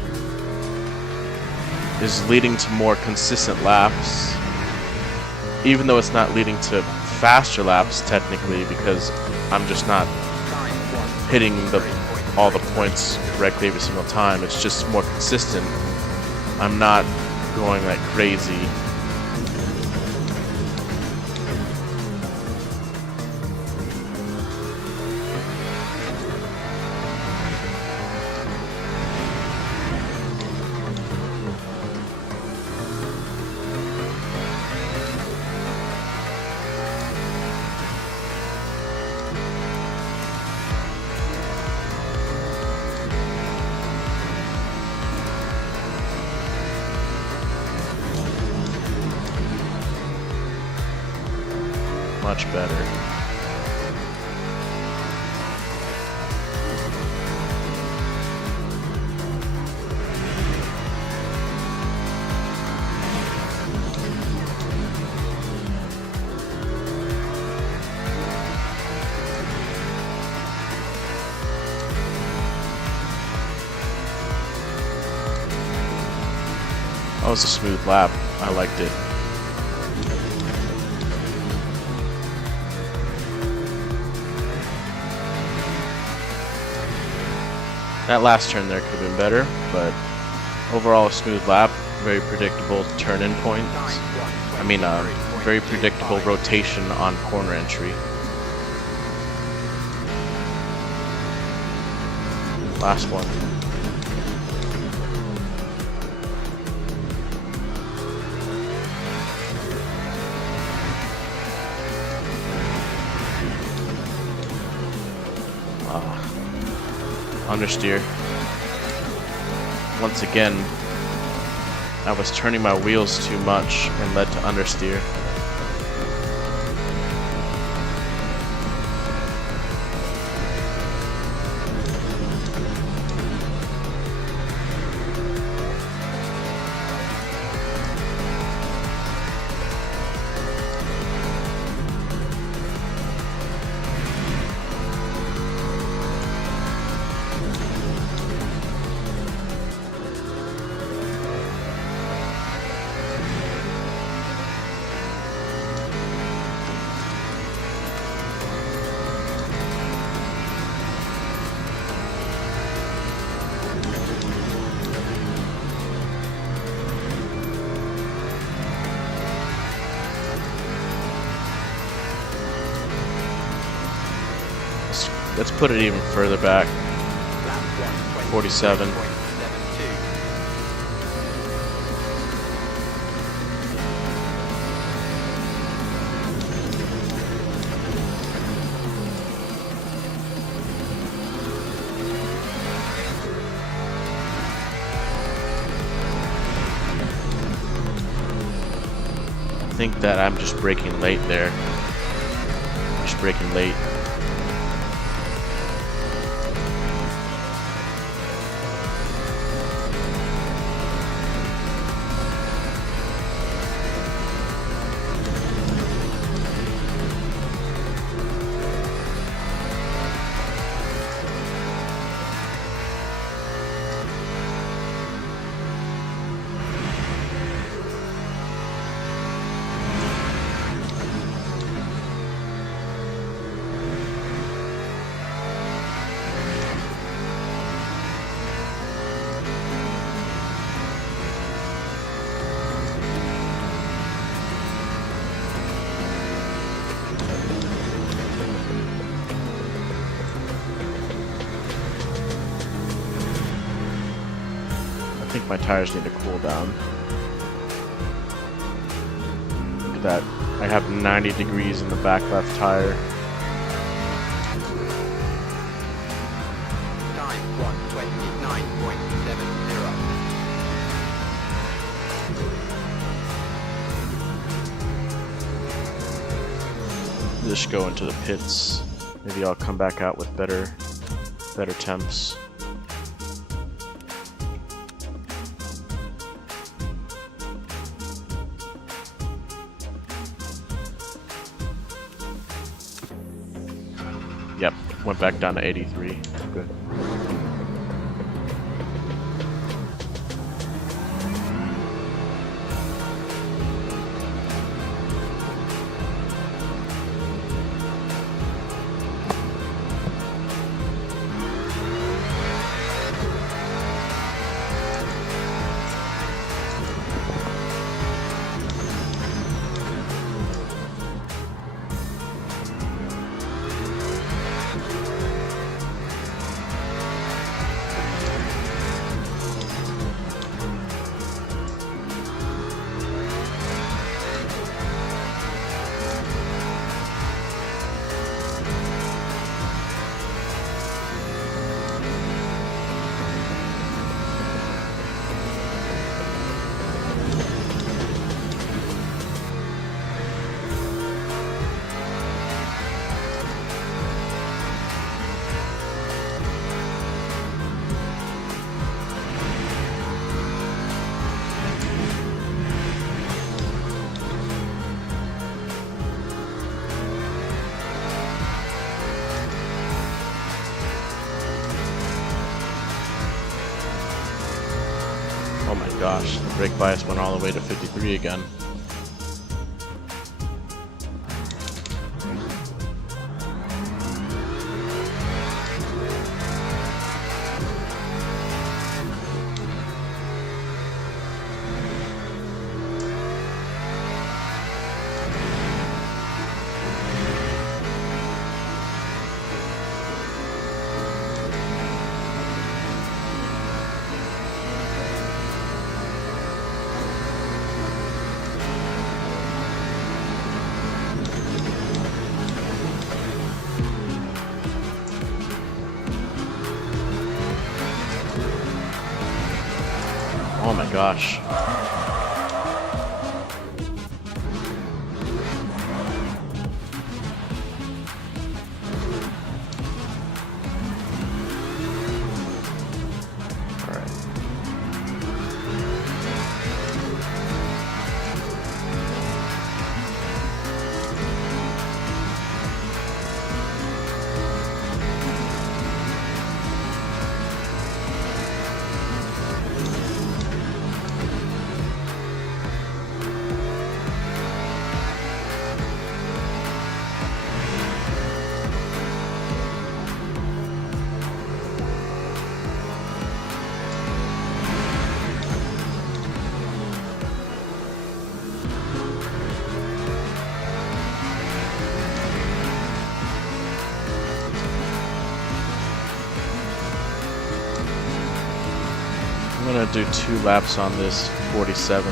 is leading to more consistent laps, even though it's not leading to faster laps technically, because I'm just not hitting all the points correctly every single time. It's just more consistent. I'm not going like crazy. Much better. That was a smooth lap. I liked it. That last turn there could have been better, but overall a smooth lap, very predictable turn-in points. I mean, very predictable rotation on corner entry. Last one. Understeer. Once again, I was turning my wheels too much and led to understeer. Let's put it even further back. 47. think that I'm just braking late there. Just braking late. I think my tires need to cool down. Look at that. I have 90 degrees in the back left tire. Time 1:29.70. Just go into the pits. Maybe I'll come back out with better temps. Yep, went back down to 83. Good. Oh my gosh, the brake bias went all the way to 53 again. Oh my gosh. I'm gonna do 2 laps on this 47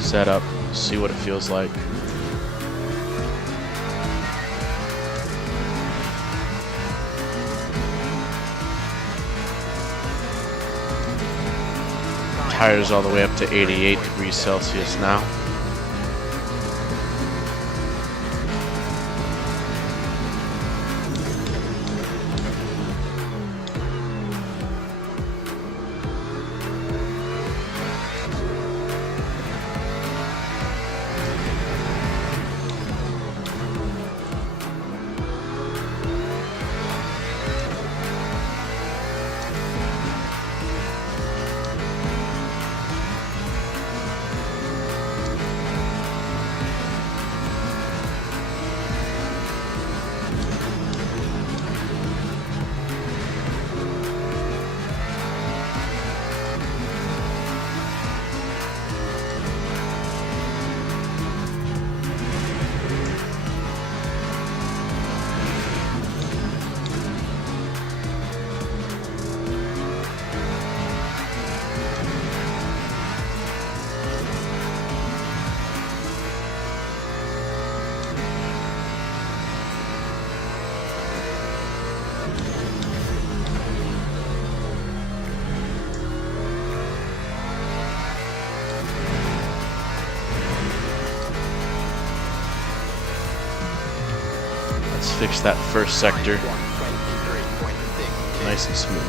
setup, see what it feels like. Tires all the way up to 88 degrees Celsius now. Let's fix that first sector. Nice and smooth.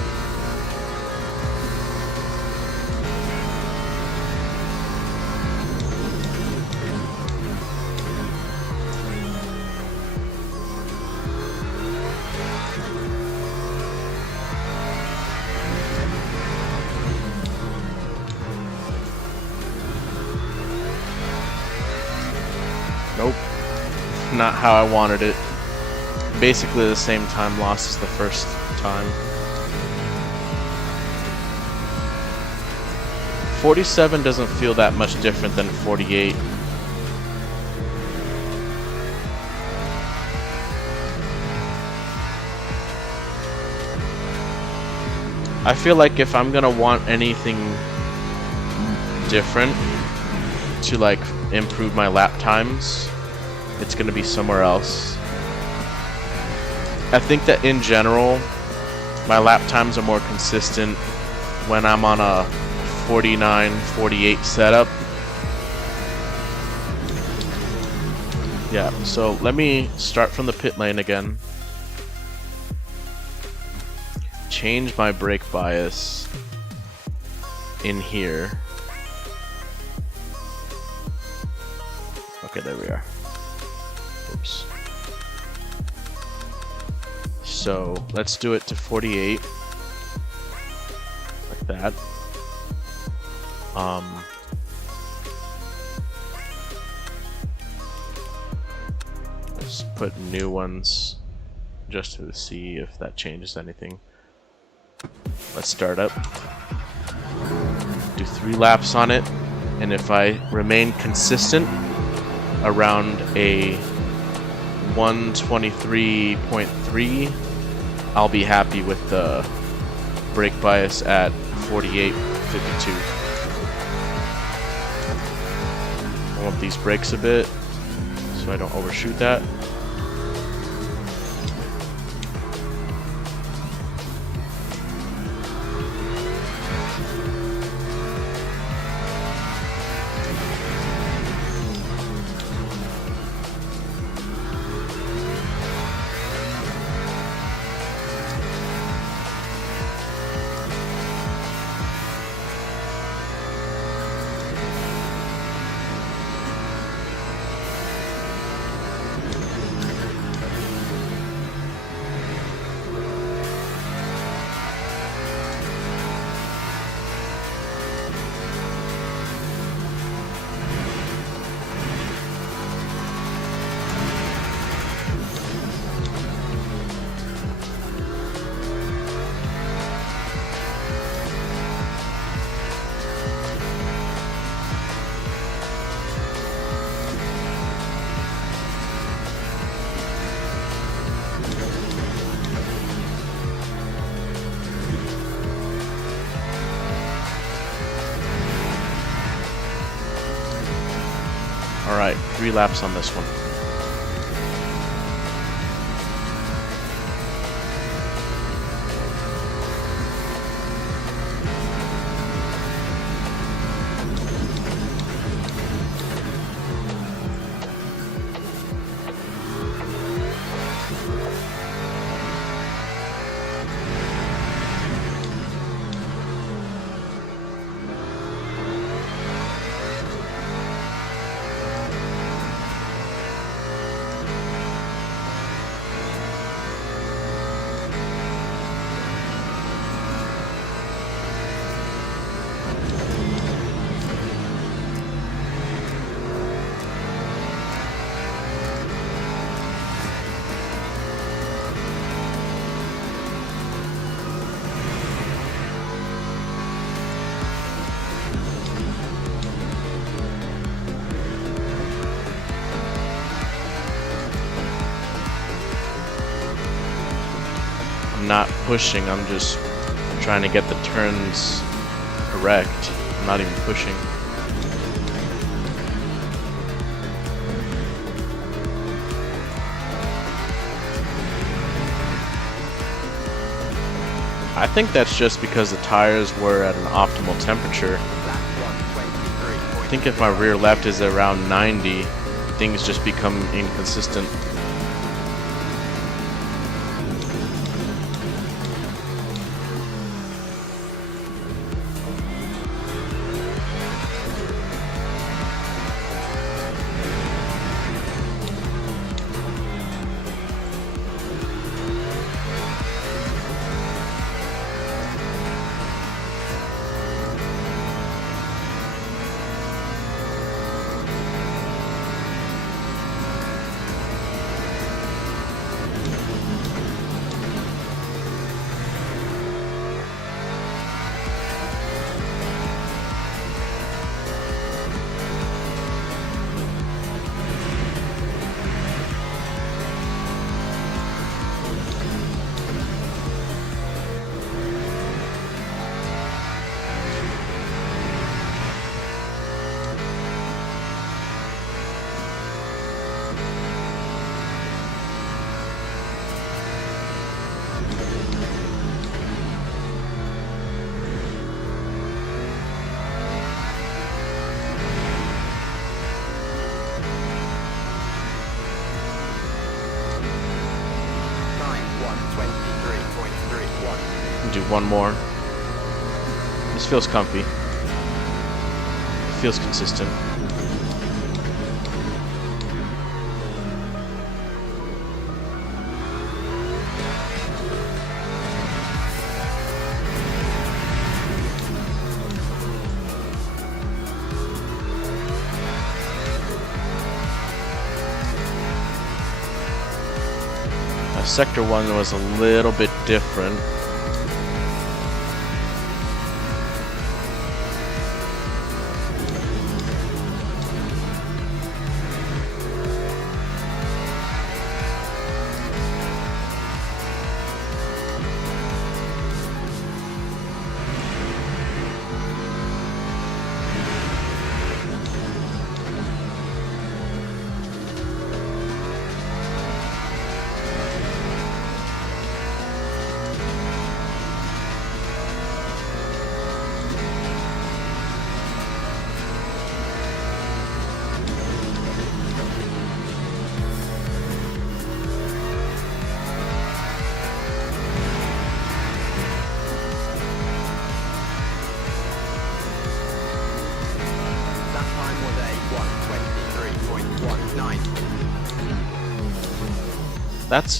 Nope. Not how I wanted it. Basically the same time loss as the first time. 47 doesn't feel that much different than 48. I feel like if I'm gonna want anything different to like improve my lap times, it's gonna be somewhere else. I think that in general, my lap times are more consistent when I'm on a 49, 48 setup. Yeah, so let me start from the pit lane again. Change my brake bias in here. Okay, there we are. Oops. So let's do it to 48, like that. Let's put new ones just to see if that changes anything. Let's start up. Do 3 laps on it, and if I remain consistent around a 123.3, I'll be happy with the brake bias at 48.52. Warm up these brakes a bit so I don't overshoot that. Alright, 3 laps on this one. I'm not pushing, I'm just trying to get the turns correct. I'm not even pushing. I think that's just because the tires were at an optimal temperature. I think if my rear left is around 90, things just become inconsistent. do one more. This feels comfy. Feels consistent. Sector 1 was a little bit different.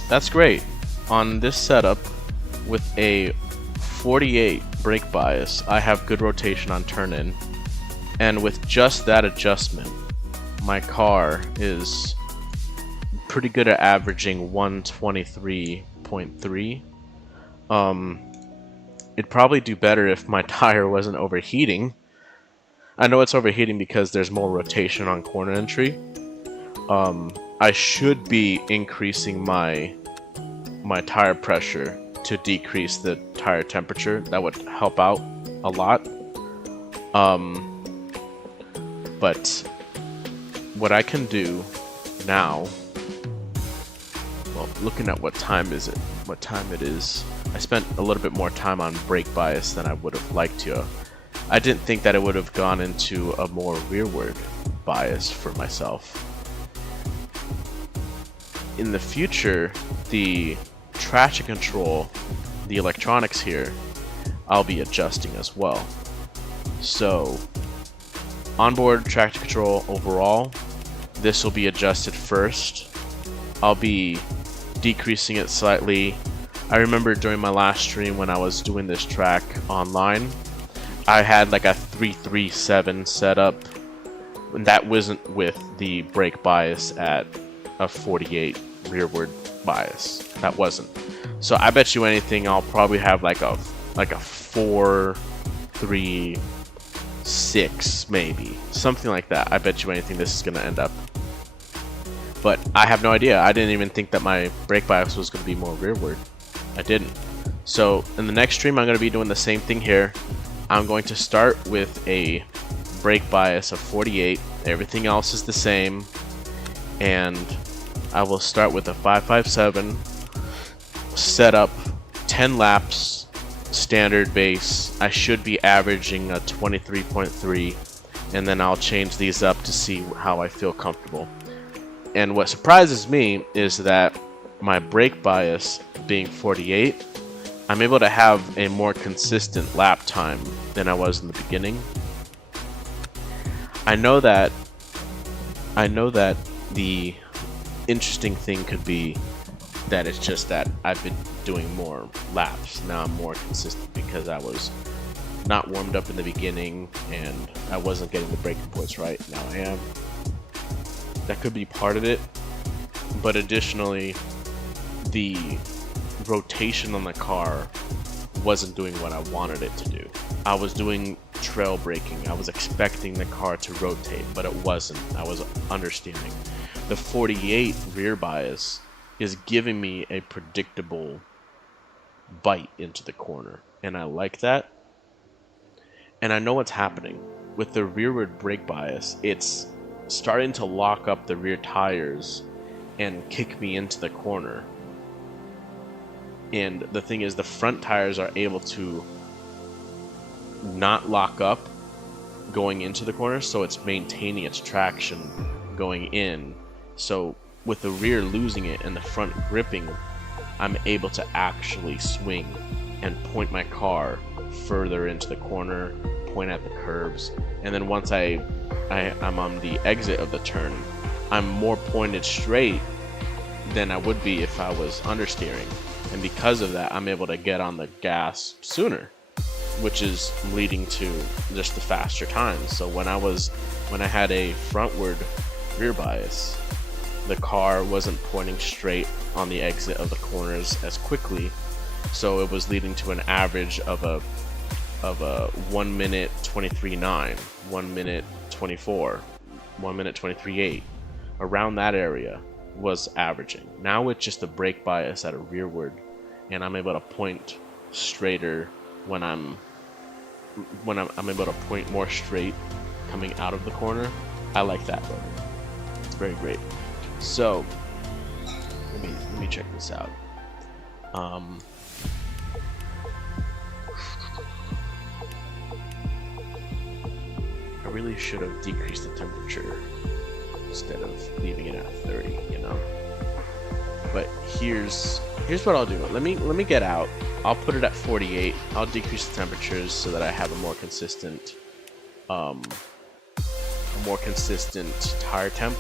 That's great. On this setup with a 48 brake bias, I have good rotation on turn-in, and with just that adjustment, my car is pretty good at averaging 123.3. It'd probably do better if my tire wasn't overheating. I know it's overheating because there's more rotation on corner entry. I should be increasing my tire pressure to decrease the tire temperature. That would help out a lot. But what I can do now, well, looking at what time it is, I spent a little bit more time on brake bias than I would have liked to. I didn't think that it would have gone into a more rearward bias for myself. In the future, the traction control, the electronics here, I'll be adjusting as well. So, onboard traction control overall, this will be adjusted first. I'll be decreasing it slightly. I remember during my last stream when I was doing this track online, I had like a 337 setup, and that wasn't with the brake bias at a 48 rearward bias. That wasn't. So I bet you anything I'll probably have like a 436 maybe, something like that. I bet you anything this is gonna end up. But I have no idea. I didn't even think that my brake bias was gonna be more rearward. I didn't. So in the next stream I'm gonna be doing the same thing here. I'm going to start with a brake bias of 48. Everything else is the same, and I will start with a 557, set up 10 laps, standard base. I should be averaging a 23.3, and then I'll change these up to see how I feel comfortable. And what surprises me is that my brake bias being 48, I'm able to have a more consistent lap time than I was in the beginning. I know that the interesting thing could be that it's just that I've been doing more laps. Now I'm more consistent because I was not warmed up in the beginning and I wasn't getting the braking points right. Now I am. That could be part of it, but additionally, the rotation on the car wasn't doing what I wanted it to do. I was doing trail braking. I was expecting the car to rotate, but it wasn't. I was understanding. The 48 rear bias is giving me a predictable bite into the corner, and I like that. And I know what's happening. With the rearward brake bias, it's starting to lock up the rear tires and kick me into the corner. And the thing is, the front tires are able to not lock up going into the corner, so it's maintaining its traction going in. So with the rear losing it and the front gripping, I'm able to actually swing and point my car further into the corner, point at the curbs, and then once I'm on the exit of the turn, I'm more pointed straight than I would be if I was understeering. And because of that, I'm able to get on the gas sooner, which is leading to just the faster times. So when I had a frontward rear bias, the car wasn't pointing straight on the exit of the corners as quickly, so it was leading to an average of a 1 minute 23.9, 1 minute 24, 1 minute 23.8, around that area was averaging. Now with just a brake bias at a rearward, and I'm able to point straighter when I'm able to point more straight coming out of the corner. I like that better. It's very great. So let me check this out. I really should have decreased the temperature instead of leaving it at 30, you know. But here's what I'll do. Let me get out. I'll put it at 48. I'll decrease the temperatures so that I have a more consistent tire temp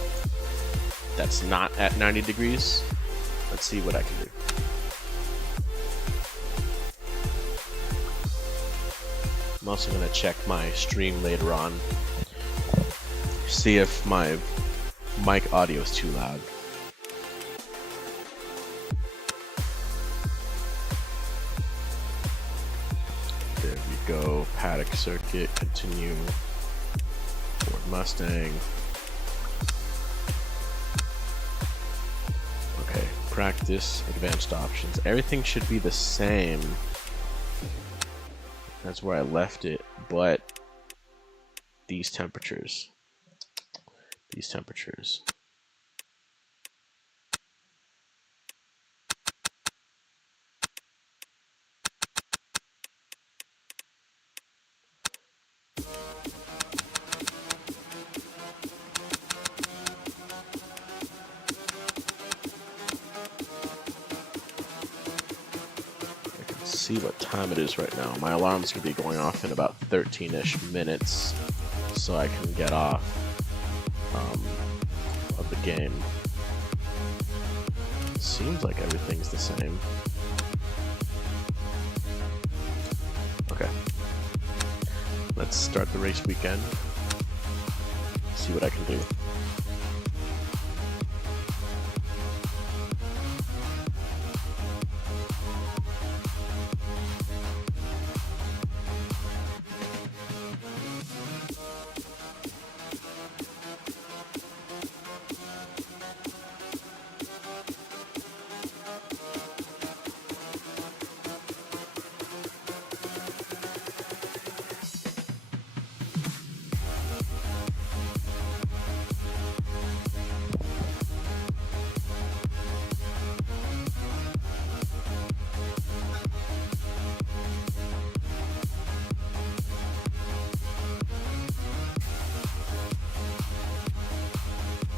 that's not at 90 degrees. Let's see what I can do. I'm also going to check my stream later on, see if my mic audio is too loud. There we go. Paddock circuit, continue. Ford Mustang. Okay, practice, advanced options. Everything should be the same. That's where I left it, but these temperatures. See what time it is right now. My alarm's gonna be going off in about 13-ish minutes, so I can get off of the game. Seems like everything's the same. Okay, let's start the race weekend. See what I can do.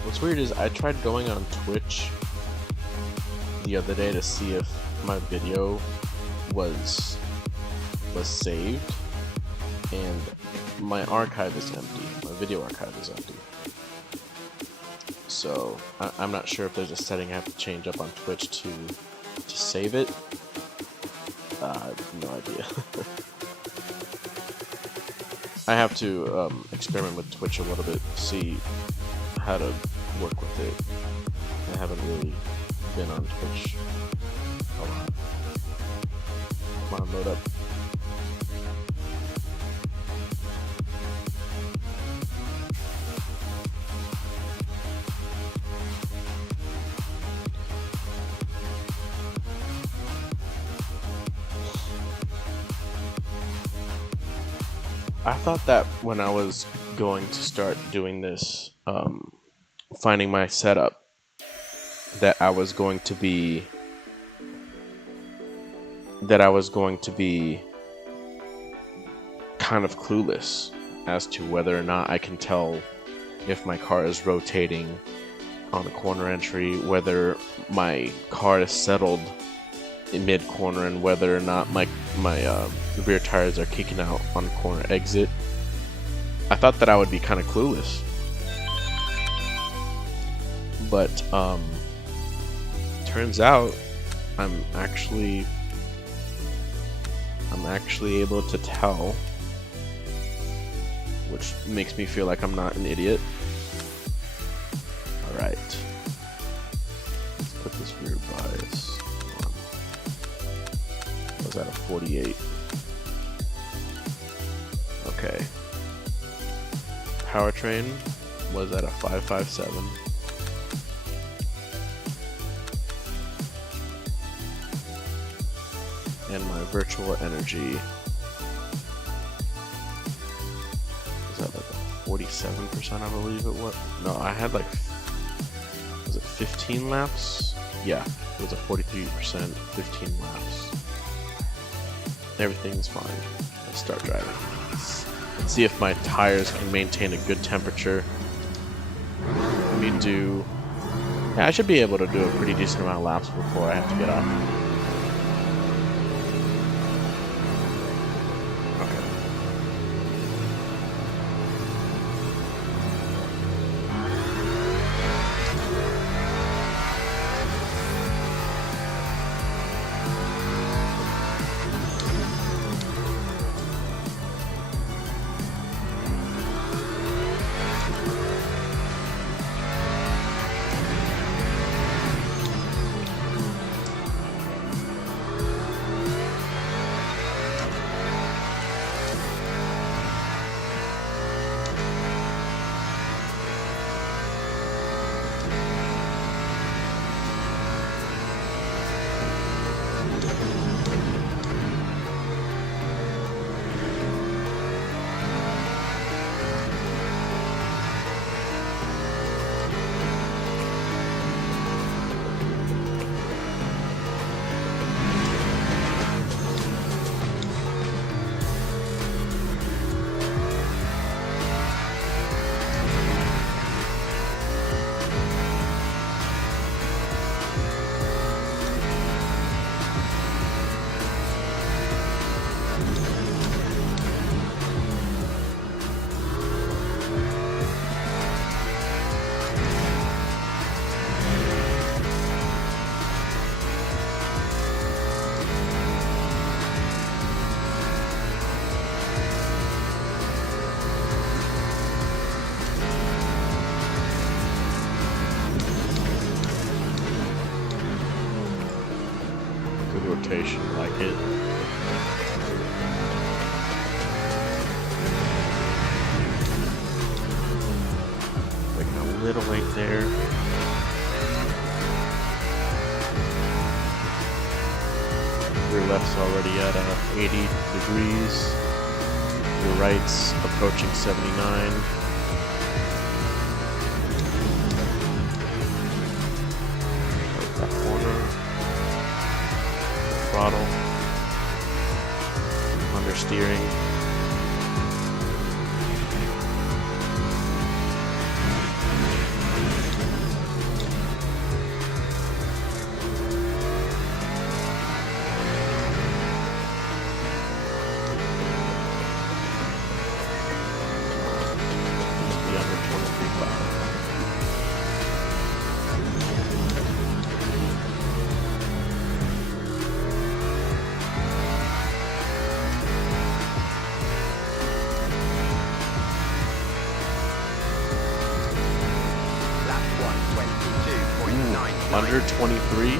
What's weird is I tried going on Twitch the other day to see if my video was saved, and my archive is empty. My video archive is empty. So I'm not sure if there's a setting I have to change up on Twitch to save it. I have no idea. I have to experiment with Twitch a little bit, see how to work with it. I haven't really been on Twitch a lot. Come on, load up. I thought that when I was going to start doing this, finding my setup, that I was going to be kind of clueless as to whether or not I can tell if my car is rotating on the corner entry, whether my car is settled in mid-corner and whether or not my rear tires are kicking out on corner exit. I thought that I would be kind of clueless, but turns out I'm actually able to tell, which makes me feel like I'm not an idiot. All right, let's put this rear bias on. I was at a 48. Okay. Powertrain was at a 557. And my virtual energy was at like a 47%, I believe it was. No, I had like, was it 15 laps? Yeah, it was a 43%, 15 laps. Everything's fine. Let's start driving. Let's see if my tires can maintain a good temperature. Let me do... Yeah, I should be able to do a pretty decent amount of laps before I have to get off. Rotation, like it. Making a little late there. Your left's already at 80 degrees. Your right's approaching 79. That corner. Throttle, understeering. Be under 23.5. Under 23?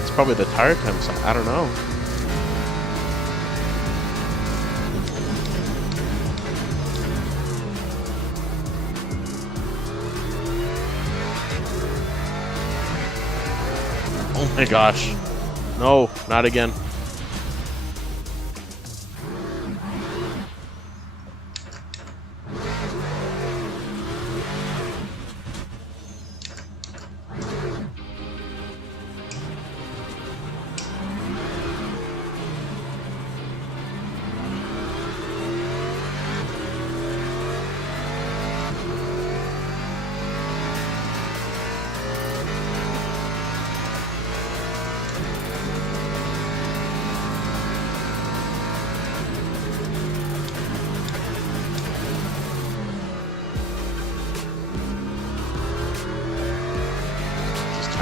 It's probably the tire time, so I don't know. Oh my gosh. No, not again.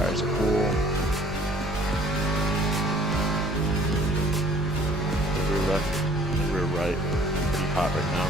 tires are cool. The rear left and rear right pretty hot right now.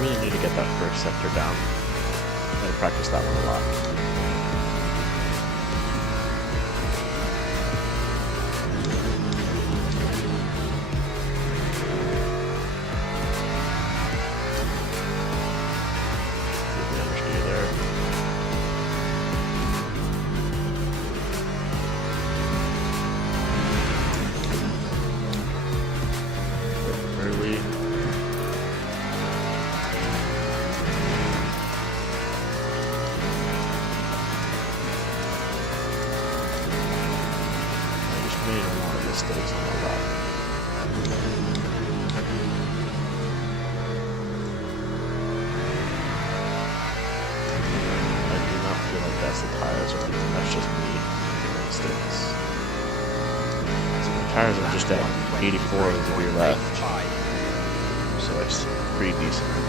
Really need to get that first sector down. I'm gonna practice that one a lot. See if we understeer there. Early. Made a lot of mistakes on the left. I do not feel like that's the tires or anything, that's just me making mistakes. So the tires are just at 84 with the rear left, so it's pretty decent right now.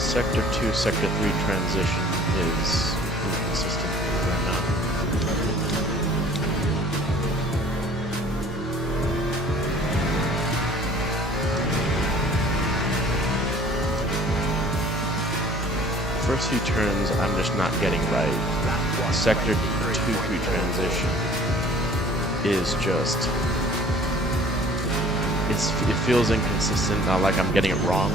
Sector 2, Sector 3 transition is inconsistent right now. First few turns I'm just not getting right. Sector 2-3 transition is just... it feels inconsistent, not like I'm getting it wrong.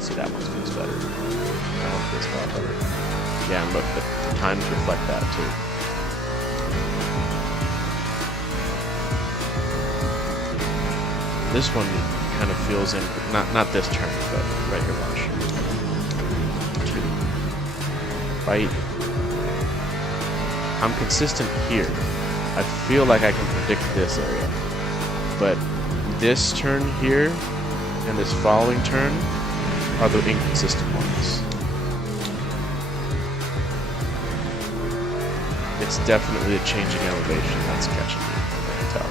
See, that one feels better. That one feels a lot better. Yeah, and look, the times reflect that too. This one kind of feels in, not this turn, but right here, watch. 2. Right. I'm consistent here. I feel like I can predict this area. But this turn here and this following turn are the inconsistent ones. It's definitely a changing elevation that's catching me, I can tell.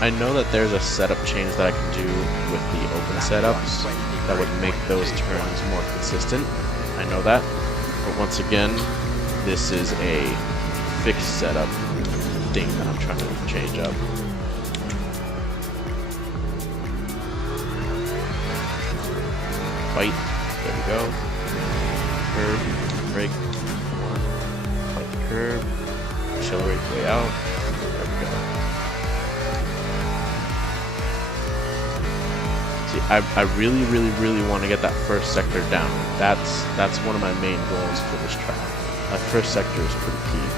I know that there's a setup change that I can do with the open setups that would make those turns more consistent. I know that. But once again, this is a fixed setup thing that I'm trying to change up. Fight. There we go. Curb. Brake. Come on. Fight the curb. Accelerate way out. There we go. See, I really want to get that first sector down. That's one of my main goals for this track. That first sector is pretty key.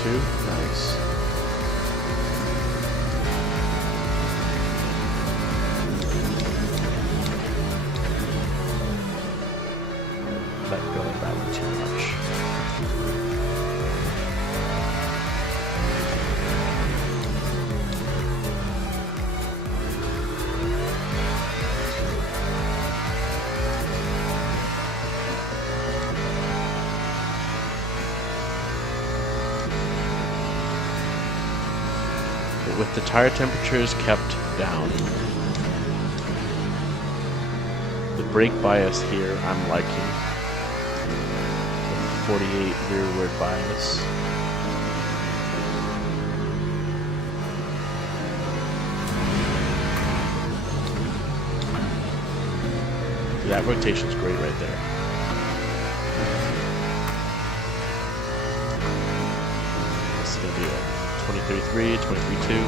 Nice. Let go of that one too much. With the tire temperatures kept down, the brake bias here I'm liking. The 48 rearward bias. That rotation's great right there. This is going to be a 23.3, 23.2.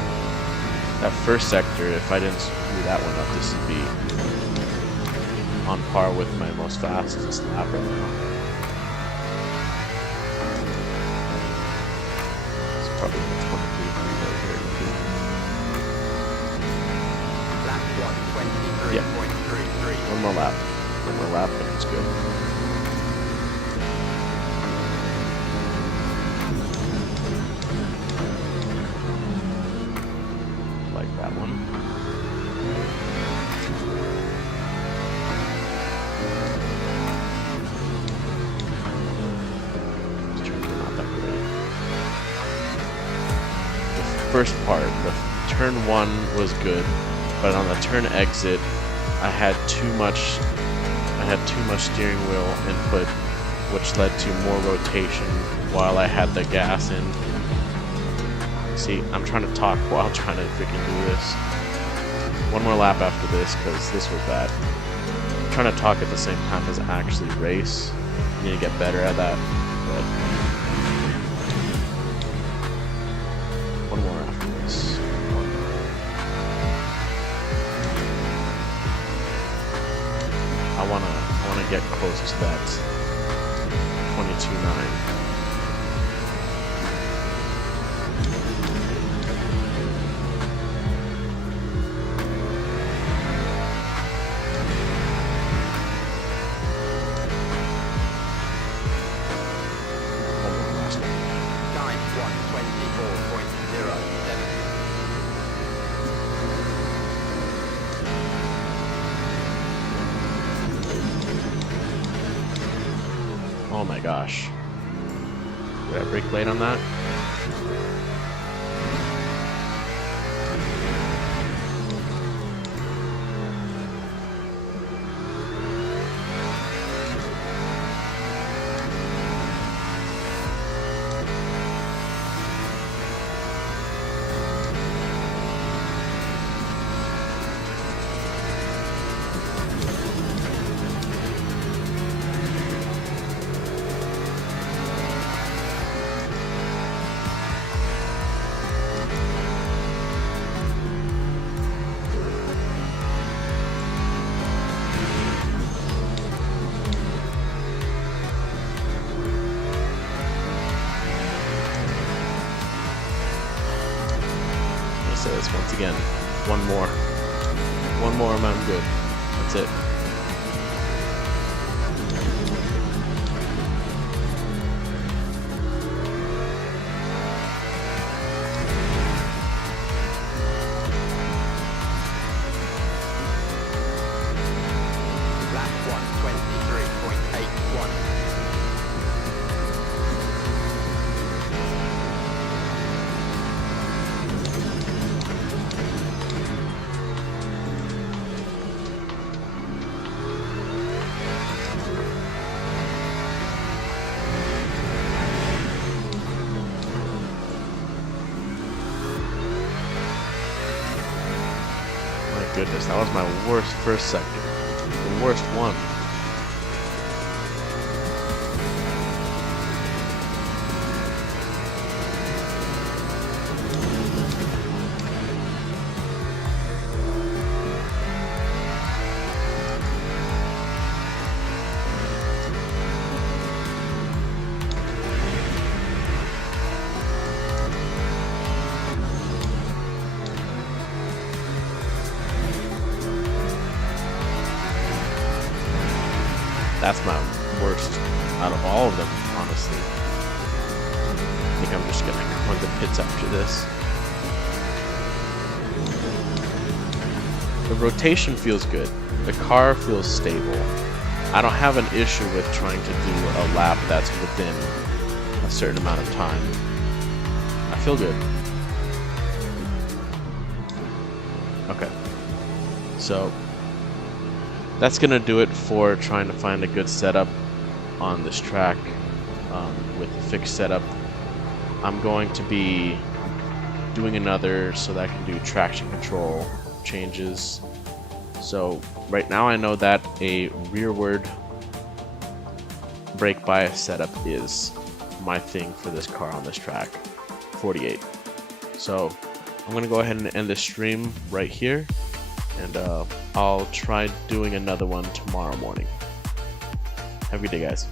That first sector, if I didn't screw that one up, this would be on par with my most fastest lap right now. It's probably the 23.3 right here. Lap 1, 23.33. One more lap. One more lap, and it's good. That one. These turns are not that great. The first part, the turn 1 was good, but on the turn exit, I had too much steering wheel input, which led to more rotation while I had the gas in. See, I'm trying to talk while trying to freaking do this. One more lap after this, because this was bad. I'm trying to talk at the same time as actually race. I need to get better at that. But one more after this. I wanna get close to that 22.9. Oh my gosh. Did I brake late on that? this once again. One more and I'm good. That's it. Lap 123.81. My goodness, that was my worst first sector. The worst one. That's my worst out of all of them, honestly. I think I'm just gonna go in the pits after this. The rotation feels good. The car feels stable. I don't have an issue with trying to do a lap that's within a certain amount of time. I feel good. Okay. So that's gonna do it for trying to find a good setup on this track with a fixed setup. I'm going to be doing another so that I can do traction control changes. So right now I know that a rearward brake bias setup is my thing for this car on this track, 48. So I'm gonna go ahead and end this stream right here, and I'll try doing another one tomorrow morning. Have a good day, guys.